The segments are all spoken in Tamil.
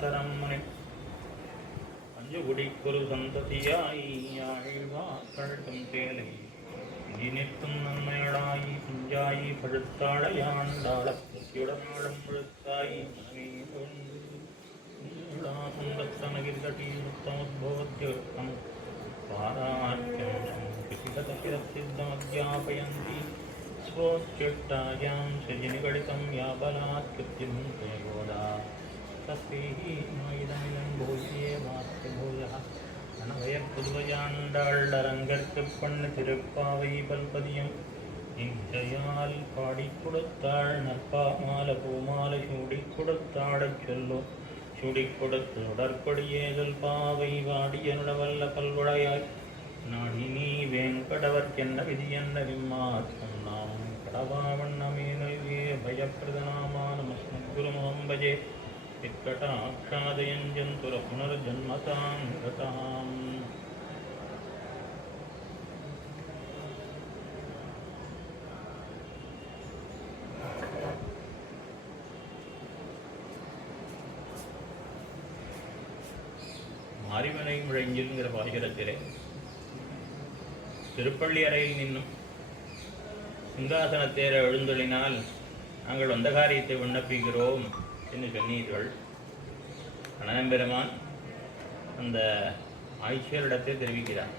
திருநாதரம் முனை அஞ்சுகுடிக்கொரு சந்ததியாய் ஆழ்வாழ்த்தும் தேலை நிற்கும் நன்மையடாயி குஞ்சாயி பழுத்தாழையாண்டாளத்தியுடனாடும் பழுத்தாயி சுந்தத்தனகிர்கட்டி முத்தமுத்போத்யோத்தம் பாராக்கியம் சித்தமத்யாபயந்தி स्वोच्चिट्टायां सृजनिगणितं या बलात् कृत्यं गोदा तस्यैः इदमिदं भूये मातृभूयः அனவயப்புதுவையாண்டாளரங்கற்கு பண்ண திருப்பாவை பல்பதியம் இஞ்சையால் பாடி கொடுத்தாள் நற்பாமால பூமாலை சூடி கொடுத்தாடச் சொல்லோ சூடி கொடுத்து உடற்கொடியேதல் பாவை வாடியனுடவல்ல பல்வளையாய் நாடி நீ வேங்கடவர்க்கென்ன விதியென்ன விம்மாற்றம் நாம் கடவாவண்ணமே நல்கிய பயப்பிரதநாமான மஸ்மத்குருமம்பஜே திக்கடாட்சாதயஞ்சந்துர புனர்ஜன்மதாங்கதாம். மாரிமனை முழங்கில்ங்கிற பாசுரத்திலே திருப்பள்ளி அறையில் நின்னும் சிங்காசனத்தேர எழுந்தொழினால் நாங்கள் வந்த காரியத்தை விண்ணப்பிக்கிறோம் என்று சொன்னீர்கள். கணவன்பெருமான் அந்த ஆய்ச்சியரிடத்தை தெரிவிக்கிறார்.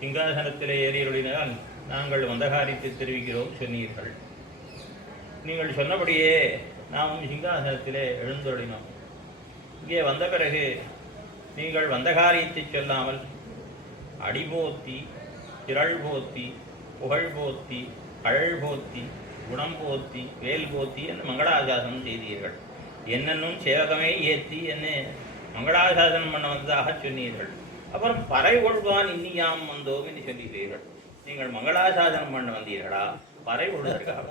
சிங்காசனத்திலே ஏறியொழினால் நாங்கள் வந்த காரியத்தை தெரிவிக்கிறோம் சொன்னீர்கள். நீங்கள் சொன்னபடியே நாமும் சிங்காசனத்திலே எழுந்தொழினோம். இங்கே வந்த பிறகு நீங்கள் வந்த காரியத்தை சொல்லாமல் அடிபோத்தி, திரள் போத்தி, புகழ் போத்தி, கழல் போத்தி, குணம் போத்தி, வேல் போத்தி என்று மங்களாசாசனம் செய்தீர்கள். என்னென்னும் சேவகமே ஏற்றி என்ன மங்களாசாசனம் பண்ண வந்ததாக சொன்னீர்கள். அப்புறம் பறை கொள்வான் இன்னியாம் வந்தோம் என்று சொல்லுகிறீர்கள். நீங்கள் மங்களாசாசனம் பண்ண வந்தீர்களா, பறை கொள்வதற்காக?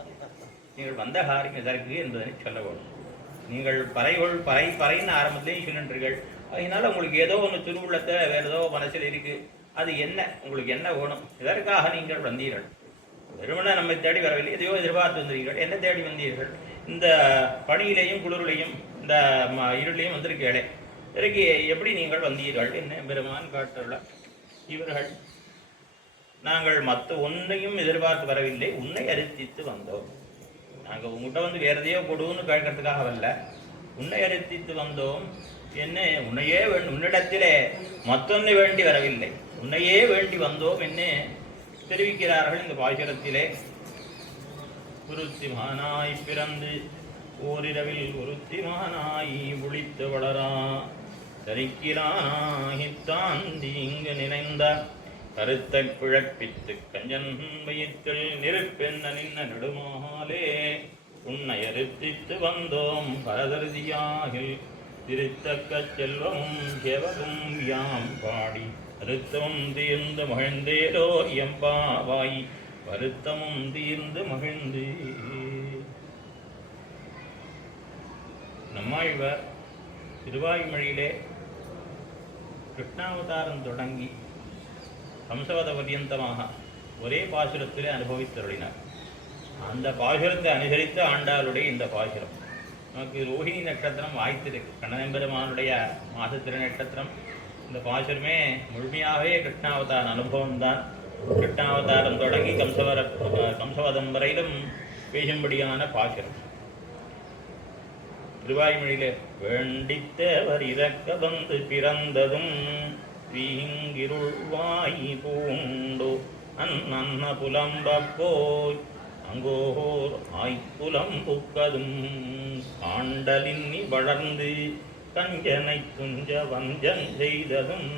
நீங்கள் வந்த காரியம் எதற்கு என்பதனை சொல்ல வேண்டும். நீங்கள் பறைன்னு ஆரம்பத்திலேயும் சொல்லின்றீர்கள். அதனால உங்களுக்கு ஏதோ ஒன்று திருவுள்ளத்தை வேறு ஏதோ மனசில் இருக்குது. அது என்ன, உங்களுக்கு என்ன வேணும், இதற்காக நீங்கள் வந்தீர்கள். வெறுமனை நம்மை தேடி வரவில்லை, எதையோ எதிர்பார்த்து வந்தீர்கள். என்ன தேடி வந்தீர்கள்? இந்த பணியிலையும் குளிரிலையும் இந்த இருளையும் வந்திருக்கீங்களே, இதற்கு எப்படி நீங்கள் வந்தீர்கள் என்ன பெருமான் காட்டுள்ள. இவர்கள் நாங்கள் மற்ற ஒன்றையும் எதிர்பார்த்து வரவில்லை, உன்னை அரிசித்து வந்தோம். நாங்கள் உங்கள்கிட்ட வந்து வேறு எதையோ கொடுன்னு கேட்கறதுக்காக வரல, உன்னை அரிசித்து வந்தோம். என்ன உன்னையே உன்னிடத்திலே மற்றொன்னை வேண்டி வரவில்லை, உன்னையே வேண்டி வந்தோம் என்ன தெரிவிக்கிறார்கள் இந்த பாசுரத்திலே. உருத்திமானாய் பிறந்து ஓரிரவில் உருத்திமானாய் ஒளித்து வளரா தரிக்கிறானாகித்தான் இங்கு நினைந்த கருத்தை பிழப்பித்து கஞ்சன் வயிற்றில் நெருப்பென்ன நின்ன நெடுமாலே உன்னை அறுத்தித்து வந்தோம் பரதருதியாகில் திருத்தக்க செல்வமும் செவகும் யாம் பாடி வருத்தமும் தீர்ந்து மகிழ்ந்தேலோ எம்பாவாய் வருத்தமும் தீர்ந்து மகிழ்ந்து. நம்மாழ்வார் திருவாய்மொழியிலே கிருஷ்ணாவதாரம் தொடங்கி கம்சவத பர்யந்தமாக ஒரே பாசுரத்திலே அனுபவித்தருளினார். அந்த பாசுரத்தை அனுசரித்து ஆண்டாளுடைய இந்த பாசுரம். நமக்கு ரோஹிணி நட்சத்திரம் வாய்த்திருக்கு. கண்ணனம்பெருமானுடைய மாசத்திர நட்சத்திரம். இந்த பாசுரமே முழுமையாகவே கிருஷ்ணாவதார அனுபவம்தான். கிருஷ்ணாவதாரம் தொடங்கி கம்சவதம் வரையிலும் பேசும்படியான பாசுரம். திருவாய்மொழியிலே வேண்டித்தவர் இறக்க வந்து பிறந்ததும் தீங்கிருள் வாய் பூண்டு அன்ன புலம்ப போய் அங்கோர் ஆய்ப்புலம் புக்கதும் ஆண்டலின்னி வளர்ந்து கஞ்சனை துஞ்ச வஞ்சம் செய்ததும்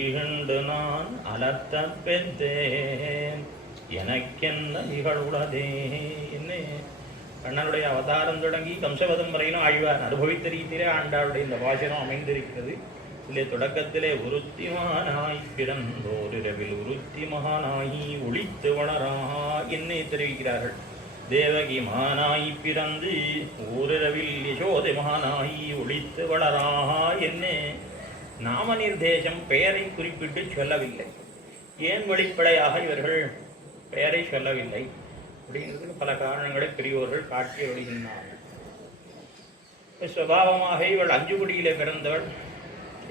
ஈண்டு நான் அலர்த்த பெற்றேன் எனக்கென்ன நிகழ்வுளதே. என்ன கண்ணனுடைய அவதாரம் தொடங்கி கம்சவதம் வரையிலும் ஆழ்வார் அனுபவித்த ரீதியிலே ஆண்டாளுடைய இந்த பாசுரம் அமைந்திருக்கிறது. இதிலே தொடக்கத்திலே உருத்திமானாய் பிறந்தோரிரவில் உருத்தி மகானாயி ஒளித்து வளரா என்னை தெரிவிக்கிறார்கள். தேவகி மகானாய் பிறந்து ஓரிரவில் யசோதை மகானாயி ஒளித்து வளரா என்ன நாம நிர்தேசம் பெயரை குறிப்பிட்டு சொல்லவில்லை. ஏன் வெளிப்படையாக இவர்கள் பெயரை சொல்லவில்லை அப்படிங்கிறதுக்கு பல காரணங்களை பெரியோர்கள் காட்டி வருகின்றார்கள். சுபாவமாக இவள் அஞ்சுபடியிலே பிறந்தவள்.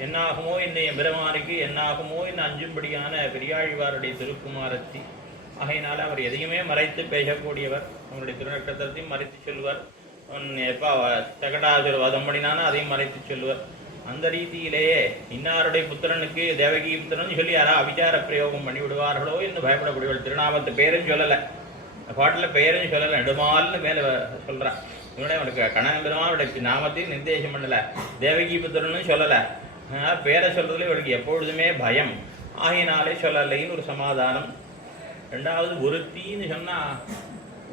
என்னாகுமோ என்னை எம்பெருமானுக்கு என்னாகுமோ என்ன அஞ்சும்படியான பெரியாழ்வாருடைய திருக்குமாரத்தி. ஆகையினால அவர் எதையுமே மறைத்து பேசக்கூடியவர். அவருடைய திருநட்சத்திரத்தையும் மறைத்து சொல்லுவார். எப்போ சகடாசுர வதம் பண்ணினானோ அதையும் மறைத்து சொல்லுவார். அந்த ரீதியிலேயே இன்னாருடைய புத்திரனுக்கு தேவகி புத்திரன் சொல்லி யாரா அவிச்சார பிரயோகம் பண்ணி விடுவார்களோ என்று பயப்படக்கூடியவள். திருநாமத்து பேரும் சொல்லலை, பாட்டில் பெயரும் சொல்லலை, நெடுமால்னு மேலே சொல்கிறான். இவனுடைய அவனுக்கு கண்ணன் பெருமானுடைய நாமத்தையும் நிர்தேசம் பண்ணலை, தேவகி புத்திரன்னு சொல்லலை. பேரை சொல்றதுல இவளுக்கு எப்பொழுதுமே பயம். ஆகினாலே சொல்லலைன்னு ஒரு சமாதானம். ரெண்டாவது, ஒருத்தின்னு சொன்னால்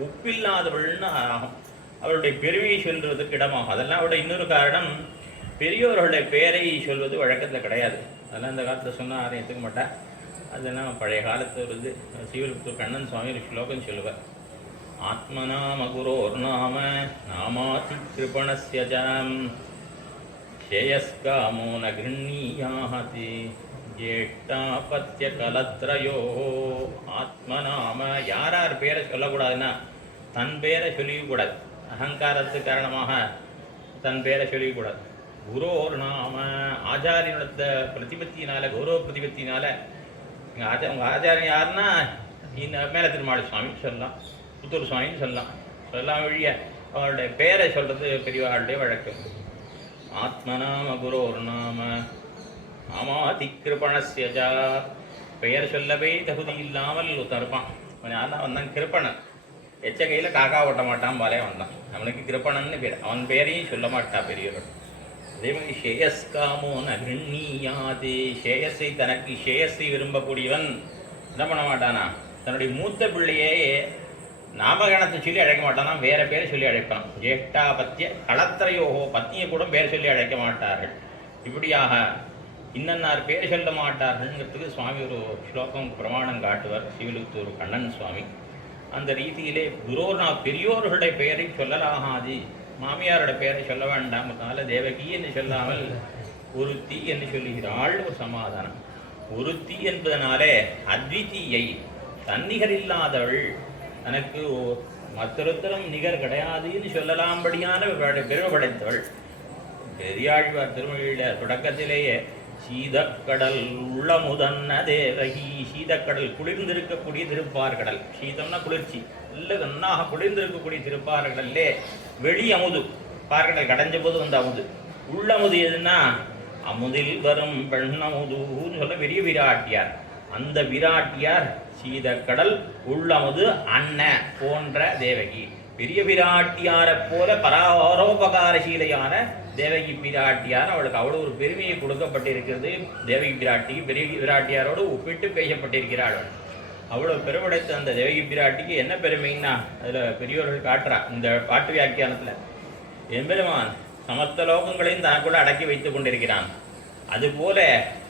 ஒப்பில்லாதவள்னு ஆகும். அவளுடைய பெருமையை சொல்றதுக்கு இடமாகும். அதெல்லாம் அவருடைய இன்னொரு காரணம், பெரியோர்களுடைய பெயரை சொல்வது வழக்கத்தில் கிடையாது. அதெல்லாம் இந்த காலத்தில் சொன்னால் யாரும் எடுத்துக்க மாட்டேன். அதெல்லாம் பழைய காலத்து வருது. ஸ்ரீவில்லிபுத்தூர் கண்ணன் சுவாமி ஒரு ஸ்லோகம் சொல்லுவார். ஆத்மநாம குரோர் நாம நாமாதி கிருபணஸ்யஜாம் ஷேயஸ்காமோ ந கிருண்ணீயாஹதி ஜேஷ்டாபத்ய கலத்ரயோ. ஆத்மநாம யார் யார் பேரை சொல்லக்கூடாதுன்னா தன் பேரை சொல்லிக்கூடாது. அகங்காரத்துக்கு காரணமாக தன் பேரை சொல்லிக்கூடாது. குரோர் நாம ஆச்சாரியனோட பிரதிபத்தினால, கௌரவ பிரதிபத்தினால, உங்கள் ஆச்சாரியன் யாருன்னா இந்த மேல திருமாளி சுவாமி சொல்லலாம், புத்தூர் சுவாமின்னு சொல்லலாம் வழிய அவருடைய பேரை சொல்றது பெரியவாளுடைய வழக்கம். ஆத்மநாம குரோர் நாம நாமாதி கிருபணஸ்யஜா. பெயர் சொல்லவே தகுதி இல்லாமல் ஒருத்தன் இருப்பான். யாரெல்லாம் வந்தான் கிருப்பணன், எச்ச கையில் காக்கா ஓட்ட மாட்டான் பாலே வந்தான். அவனுக்கு கிருப்பணன்னு பேர். அவன் பேரையும் சொல்ல மாட்டான் பெரியவர்கள். அதே மாதிரி ஷேயஸ்காமோ நகிருண்ணீயாதே. ஷேயஸை தனக்கு ஷேயஸை விரும்பக்கூடியவன் என்ன பண்ண மாட்டானா, தன்னுடைய மூத்த பிள்ளையே நாமகணத்தை சொல்லி அழைக்க மாட்டானா, வேற பேரை சொல்லி அழைப்பான். ஜேஷ்டா பத்திய களத்திரையோகோ, பத்தியை கூட பேர் சொல்லி அழைக்க மாட்டார்கள். இப்படியாக இன்னன்னார் பேர் சொல்ல மாட்டார்கள்ங்கிறதுக்கு சுவாமி ஒரு ஸ்லோகம் பிரமாணம் காட்டுவார், ஸ்ரீவில்லிபுத்தூர் கண்ணன் சுவாமி. அந்த ரீதியிலே குரோர்னா பெரியோர்களுடைய பெயரை சொல்லலாகாது, மாமியாரோட பெயரை சொல்ல வேண்டாம். அதனால தேவகி என்று சொல்லாமல் ஒருத்தி என்று சொல்லுகிறாள். ஒரு சமாதானம். ஒருத்தி என்பதனாலே அத்விதீயை, தன்னிகர் இல்லாதவள், தனக்கு மற்றொருத்தரும் நிகர் கிடையாதுன்னு சொல்லலாம்படியான பெருமை படைத்தவள். பெரியாழ்வார் திருமொழியில தொடக்கத்திலேயே சீதக்கடல் உள்ளமுதன்ன தேவகி. சீதக்கடல் குளிர்ந்திருக்கக்கூடிய திருப்பார்கடல். சீதம்னா குளிர்ச்சி, இல்லை நன்னாக குளிர்ந்திருக்கக்கூடிய திருப்பார்கடல்லே வெளி அமுது, பார்க்கடல் கடைஞ்ச போது வந்த அமுது. உள்ளமுது எதுன்னா அமுதில் வரும் பெண்ணமுதுன்னு சொல்ல பெரிய விராட்டியார். அந்த விராட்டியார் சீதக்கடல் உள்ளமுது அன்ன போன்ற தேவகி. பெரிய விராட்டியாரை போல பரோபகாரசீலையான தேவகி பிராட்டியார். அவளுக்கு அவ்வளோ ஒரு பெருமையை கொடுக்கப்பட்டிருக்கிறது. தேவகி பிராட்டிக்கு பெரிய விராட்டியாரோடு ஒப்பிட்டு பேசப்பட்டிருக்கிறாள். அவ்வளோ பெருமடைத்த அந்த தேவகி பிராட்டிக்கு என்ன பெருமைன்னா அதில் பெரியோர்கள் காட்டுறா இந்த பாட்டு வியாக்கியானத்தில். எம்பெருமான் சமஸ்த லோகங்களையும் தனக்குள்ள அடக்கி வைத்துக் கொண்டிருக்கிறான். அதுபோல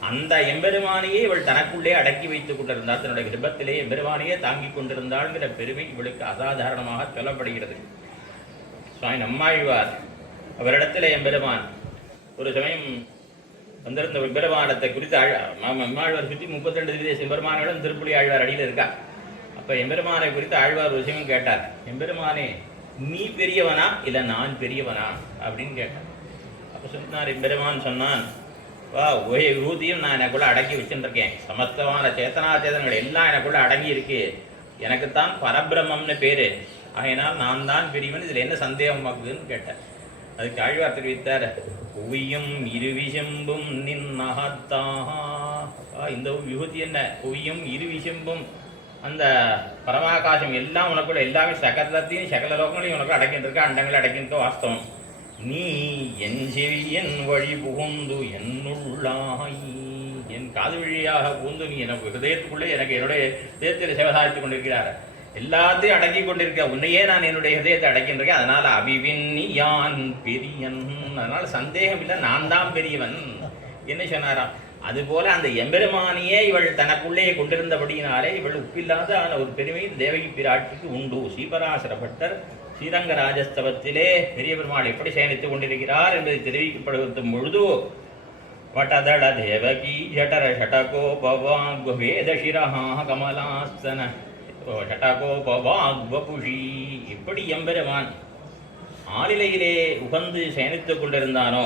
அந்த எம்பெருமானையே இவள் தனக்குள்ளே அடக்கி வைத்துக் கொண்டிருந்தாள். தன்னுடைய கிருபத்திலே எம்பெருமானையே தாங்கிக் கொண்டிருந்தாள்ங்கிற பெருமை இவளுக்கு அசாதாரணமாக சொல்லப்படுகிறது. சுவாமி நம்மாழ்வார் அவரிடத்துல எம்பெருமான் ஒரு சமயம் வந்திருந்த எம்பெருமானத்தை குறித்து நம்மாழ்வார் சுற்றி 32 விதேச எம்பெருமானிடம் திருப்புலி ஆழ்வார் அடியில் இருக்கா. அப்போ எம்பெருமானை குறித்து ஆழ்வார் ஒரு விஷயம் கேட்டார். எம்பெருமானே, நீ பெரியவனா இல்லை நான் பெரியவனா அப்படின்னு கேட்டார். அப்போ சொன்னார் எம்பெருமான் சொன்னான், வா ஒரே விபூதியும் நான் எனக்குள்ள அடக்கி வச்சுருக்கேன். சமஸ்தமான சேத்தனாச்சேதனங்கள் எல்லாம் எனக்குள்ள அடங்கி இருக்கு. எனக்குத்தான் பரபிரம்மம்னு பேரு. ஆகையினால் நான் தான் பெரியவன், இதில் என்ன சந்தேகம் ஆகுதுன்னு கேட்டேன். அதுக்கு ஆழ்வார் தெரிவித்தார், உவியும் இருவிசம்பும் நின்னகத்தாக. இந்த விபூதி என்ன, உவியும் இருவிசம்பும், அந்த பரமாகாசம் எல்லாம் உனக்குள்ள எல்லாமே சகலத்தையும் சகல லோகங்களையும் உனக்கு அடக்கின்றிருக்க, அண்டங்களை அடக்கின்ற வாஸ்தவம். நீ என் செவியன் வழி புகுந்து என்னுள்ளாய், என் காது வழியாக புகுந்து நீ எனக்கு ஹிருதயத்துக்குள்ளே எனக்கு என்னுடைய ஹிருதயத்தில் சேவசாதித்துக் கொண்டிருக்கிறார். எல்லாத்தையும் அடக்கி கொண்டிருக்க உன்னையே நான் என்னுடைய ஹிருதயத்தை அடக்கின்றிருக்கேன். அதனால அபிவின்னி யான் பெரியன், அதனால சந்தேகம் இல்லை நான் தான் பெரியவன் என்ன சொன்னாராம். அதுபோல அந்த எம்பெருமானியே இவள் தனக்குள்ளே கொண்டிருந்தபடியினாலே இவள் ஒப்பில்லாத ஒரு பெருமை தேவகி பிராட்டிக்கு உண்டு. ஸ்ரீபராசர பட்டர் ஸ்ரீரங்க ராஜஸ்தவத்திலே பெரிய பெருமாள் எப்படி சயனித்துக் கொண்டிருக்கிறார் என்பதை தெரிவிக்கப்படுத்தும் பொழுது, வட்டதள தேவகி ஜடர ஷடகோபவாக்வேதசிரஹா கமலாஸ்தன ஷடகோபவாக்வபுஷி. இப்படி எம்பெருமான் ஆளிலையிலே உகந்து சயனித்துக் கொண்டிருந்தானோ,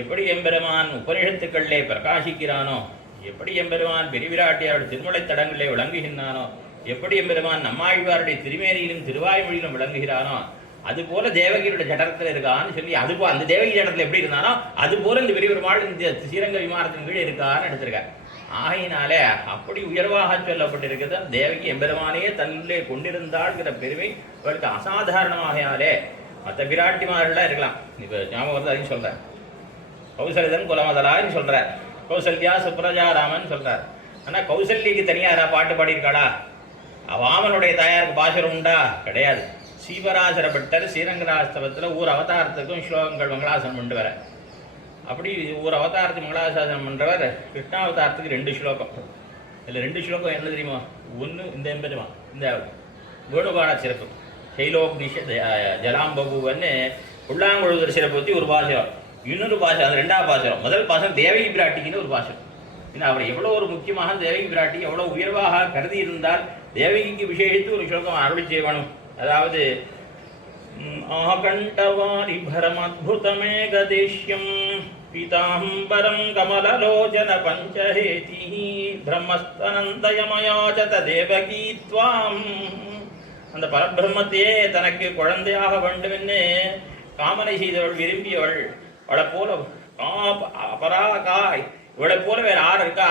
எப்படி எம்பெருமான் உபனிஷத்துக்களிலே பிரகாசிக்கிறானோ, எப்படி எம்பெருமான் பெருவிராட்டியாருடைய திருமலை தடங்களிலே விளங்குகின்றானோ, எப்படி எம்பெருமான் நம்மாழ்வாருடைய திருமேனியிலும் திருவாய்மொழியிலும் விளங்குகிறானோ, அதுபோல தேவகியோட ஜடரத்தில் இருக்கான்னு சொல்லி, அதுபோல அந்த தேவகி ஜடத்தில் எப்படி இருந்தானோ அதுபோல இந்த பெரியவருமாள் இந்த ஸ்ரீரங்க விமானத்தின் கீழே இருக்கான்னு எடுத்திருக்கார். ஆகையினாலே அப்படி உயர்வாக சொல்லப்பட்டிருக்கிறது. தேவகி எம்பெருமானையே தன்னிலே கொண்டிருந்தாள்கிற பெருமை அவளுக்கு அசாதாரணமாகையாலே. மற்ற பிராட்டிமாரெல்லாம் இருக்கலாம், இப்போ ஞாபகம் வந்து அதையும் சொல்கிறேன். கௌசல்யன் குலமதலான்னு சொல்கிறார், கௌசல்யா சுப்ரஜா ராமன் சொல்கிறார். ஆனால் கௌசல்யக்கு தனியாரா பாட்டு பாடியிருக்காளா? வாமனுடைய தாயாருக்கு பாசுரம் உண்டா? கிடையாது. சீவராசர பட்டர் ஸ்ரீரங்கராஸ்தவத்தில் ஊர் அவதாரத்துக்கும் ஸ்லோகங்கள் மங்களாசனம் கொண்டு வர. அப்படி ஒரு அவதாரத்துக்கு மங்களாசாசனம் பண்ணுறவர் கிருஷ்ணாவதாரத்துக்கு 2 ஸ்லோகம். இதில் 2 ஸ்லோகம் என்ன தெரியுமா? ஒன்று இந்த எம்பெருமா இந்த வேணுகான சிறப்பு சைலோக்னிஷ ஜலாம்பகுவன்னு புல்லாங்குழுதர் சிறப்பு பற்றி ஒரு பாசுரம், இன்னொரு பாசுரம், அது 2ஆவது பாசுரம். முதல் பாசுரம் தேவகி பிராட்டிக்குன்னு ஒரு பாசுரம். ஏன்னா அவர் எவ்வளோ ஒரு முக்கியமாக தேவகி பிராட்டி எவ்வளோ உயர்வாக கருதி இருந்தால் தேவகிக்கு விசேஷித்து ஒரு ஸ்லோகம் அருளி செய்யணும். அதாவது ஆகண்டவாரிபரமத்புதமேகதேஷ்யம் பீதாம்பரம் கமலலோச்சன பஞ்சஹேதி பிரம்மஸ்தனந்தயமயாச்சத தேவகீ த்வாம். அந்த பரபிரம்மத்தையே தனக்கு குழந்தையாக வேண்டுமென்னு காமனை செய்தவள், விரும்பியவள். அவளை போல அபராகாய், இவளை போல வேற யார் இருக்கா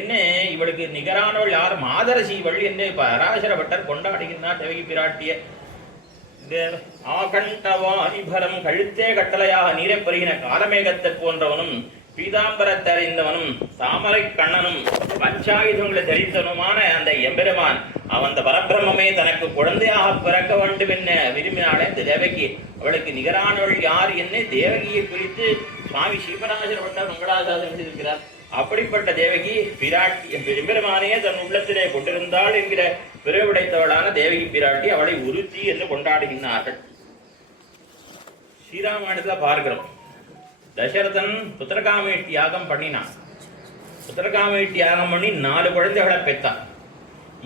என்ன? இவளுக்கு நிகரானவள் யார்? மாதரசீவள் என்று பராசர பட்டர் கொண்டாடுகின்றார் தேவகி பிராட்டிய. ஆகண்டவாரிபரம் கழுத்தே கட்டளையாக நீரை பருகின காலமேகத்தை போன்றவனும் பீதாம்பரத்தை அறிந்தவனும் தாமரை கண்ணனும் பஞ்சாயுதங்களை தெரிந்தவனுமான அந்த எம்பெருமான் அவன் அந்த பரபிரம்மே தனக்கு குழந்தையாக பிறக்க வேண்டும் என்ன விரும்பினாலே இந்த தேவகி. அவளுக்கு நிகரானவள் யார் என்ன தேவகியை குறித்து சுவாமி ஸ்ரீபராசர பட்டர் மங்களாசாசனம் செய்திருக்கிறார். அப்படிப்பட்ட தேவகி பிராட்டி எம்பெருமானையே தன் உள்ளத்திலே கொண்டிருந்தாள் என்கிற பிறவிடைத்தவளான தேவகி பிராட்டி அவளை உறுத்தி என்று கொண்டாடுகின்றார்கள். ஸ்ரீராமாயணத்தில் பார்க்கிறோம், தசரதன் புத்திரகாமேட்டி யாகம் பண்ணினான். புத்திரகாமேட்டி யாகம் பண்ணி 4 குழந்தைகளை பெற்றான்.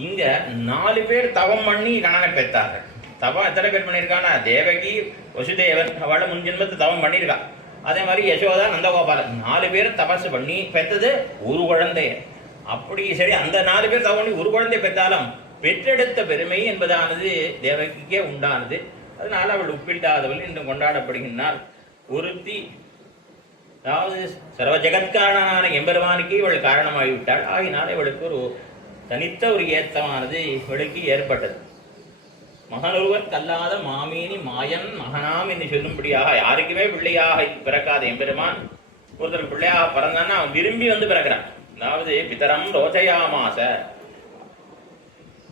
இங்க 4 பேர் தவம் பண்ணி கணனை பெற்றார்கள். தவம் எத்தனை பேர் பண்ணியிருக்கானா? தேவகி, வசுதேவன், அவளை முன்ஜென்மத்தை தவம் பண்ணியிருக்கா. அதே மாதிரி யசோதா, நந்தகோபாலன் 4 பேரும் தபசு பண்ணி பெற்றது ஒரு குழந்தைய. அப்படி சரி, அந்த 4 பேர் தவம் பண்ணி ஒரு குழந்தை பெற்றாலும் பெற்றெடுத்த பெருமை என்பதானது தேவகிக்கே உண்டானது. அதனால அவள் ஒப்பிட்டாதவள் என்று கொண்டாடப்படுகின்றாள். ஒருத்தி, அதாவது சர்வ ஜெகத்காரணனான எம்பெருமானுக்கு இவள் காரணமாகிவிட்டாள். ஆகினால் இவளுக்கு ஒரு தனித்த ஒரு ஏத்தமானது இவளுக்கு ஏற்பட்டது. மகனொருவர் கல்லாத மாமேனி மாயன் மகனாம் என்று சொல்லும்படியாக யாருக்குமே பிள்ளையாக பிறக்காத எம்பெருமான் ஒருத்தர் பிள்ளையாக பிறந்தான்னா அவன் விரும்பி வந்து பிறக்கிறான். அதாவது பிதரம் ரோஜயாமாச,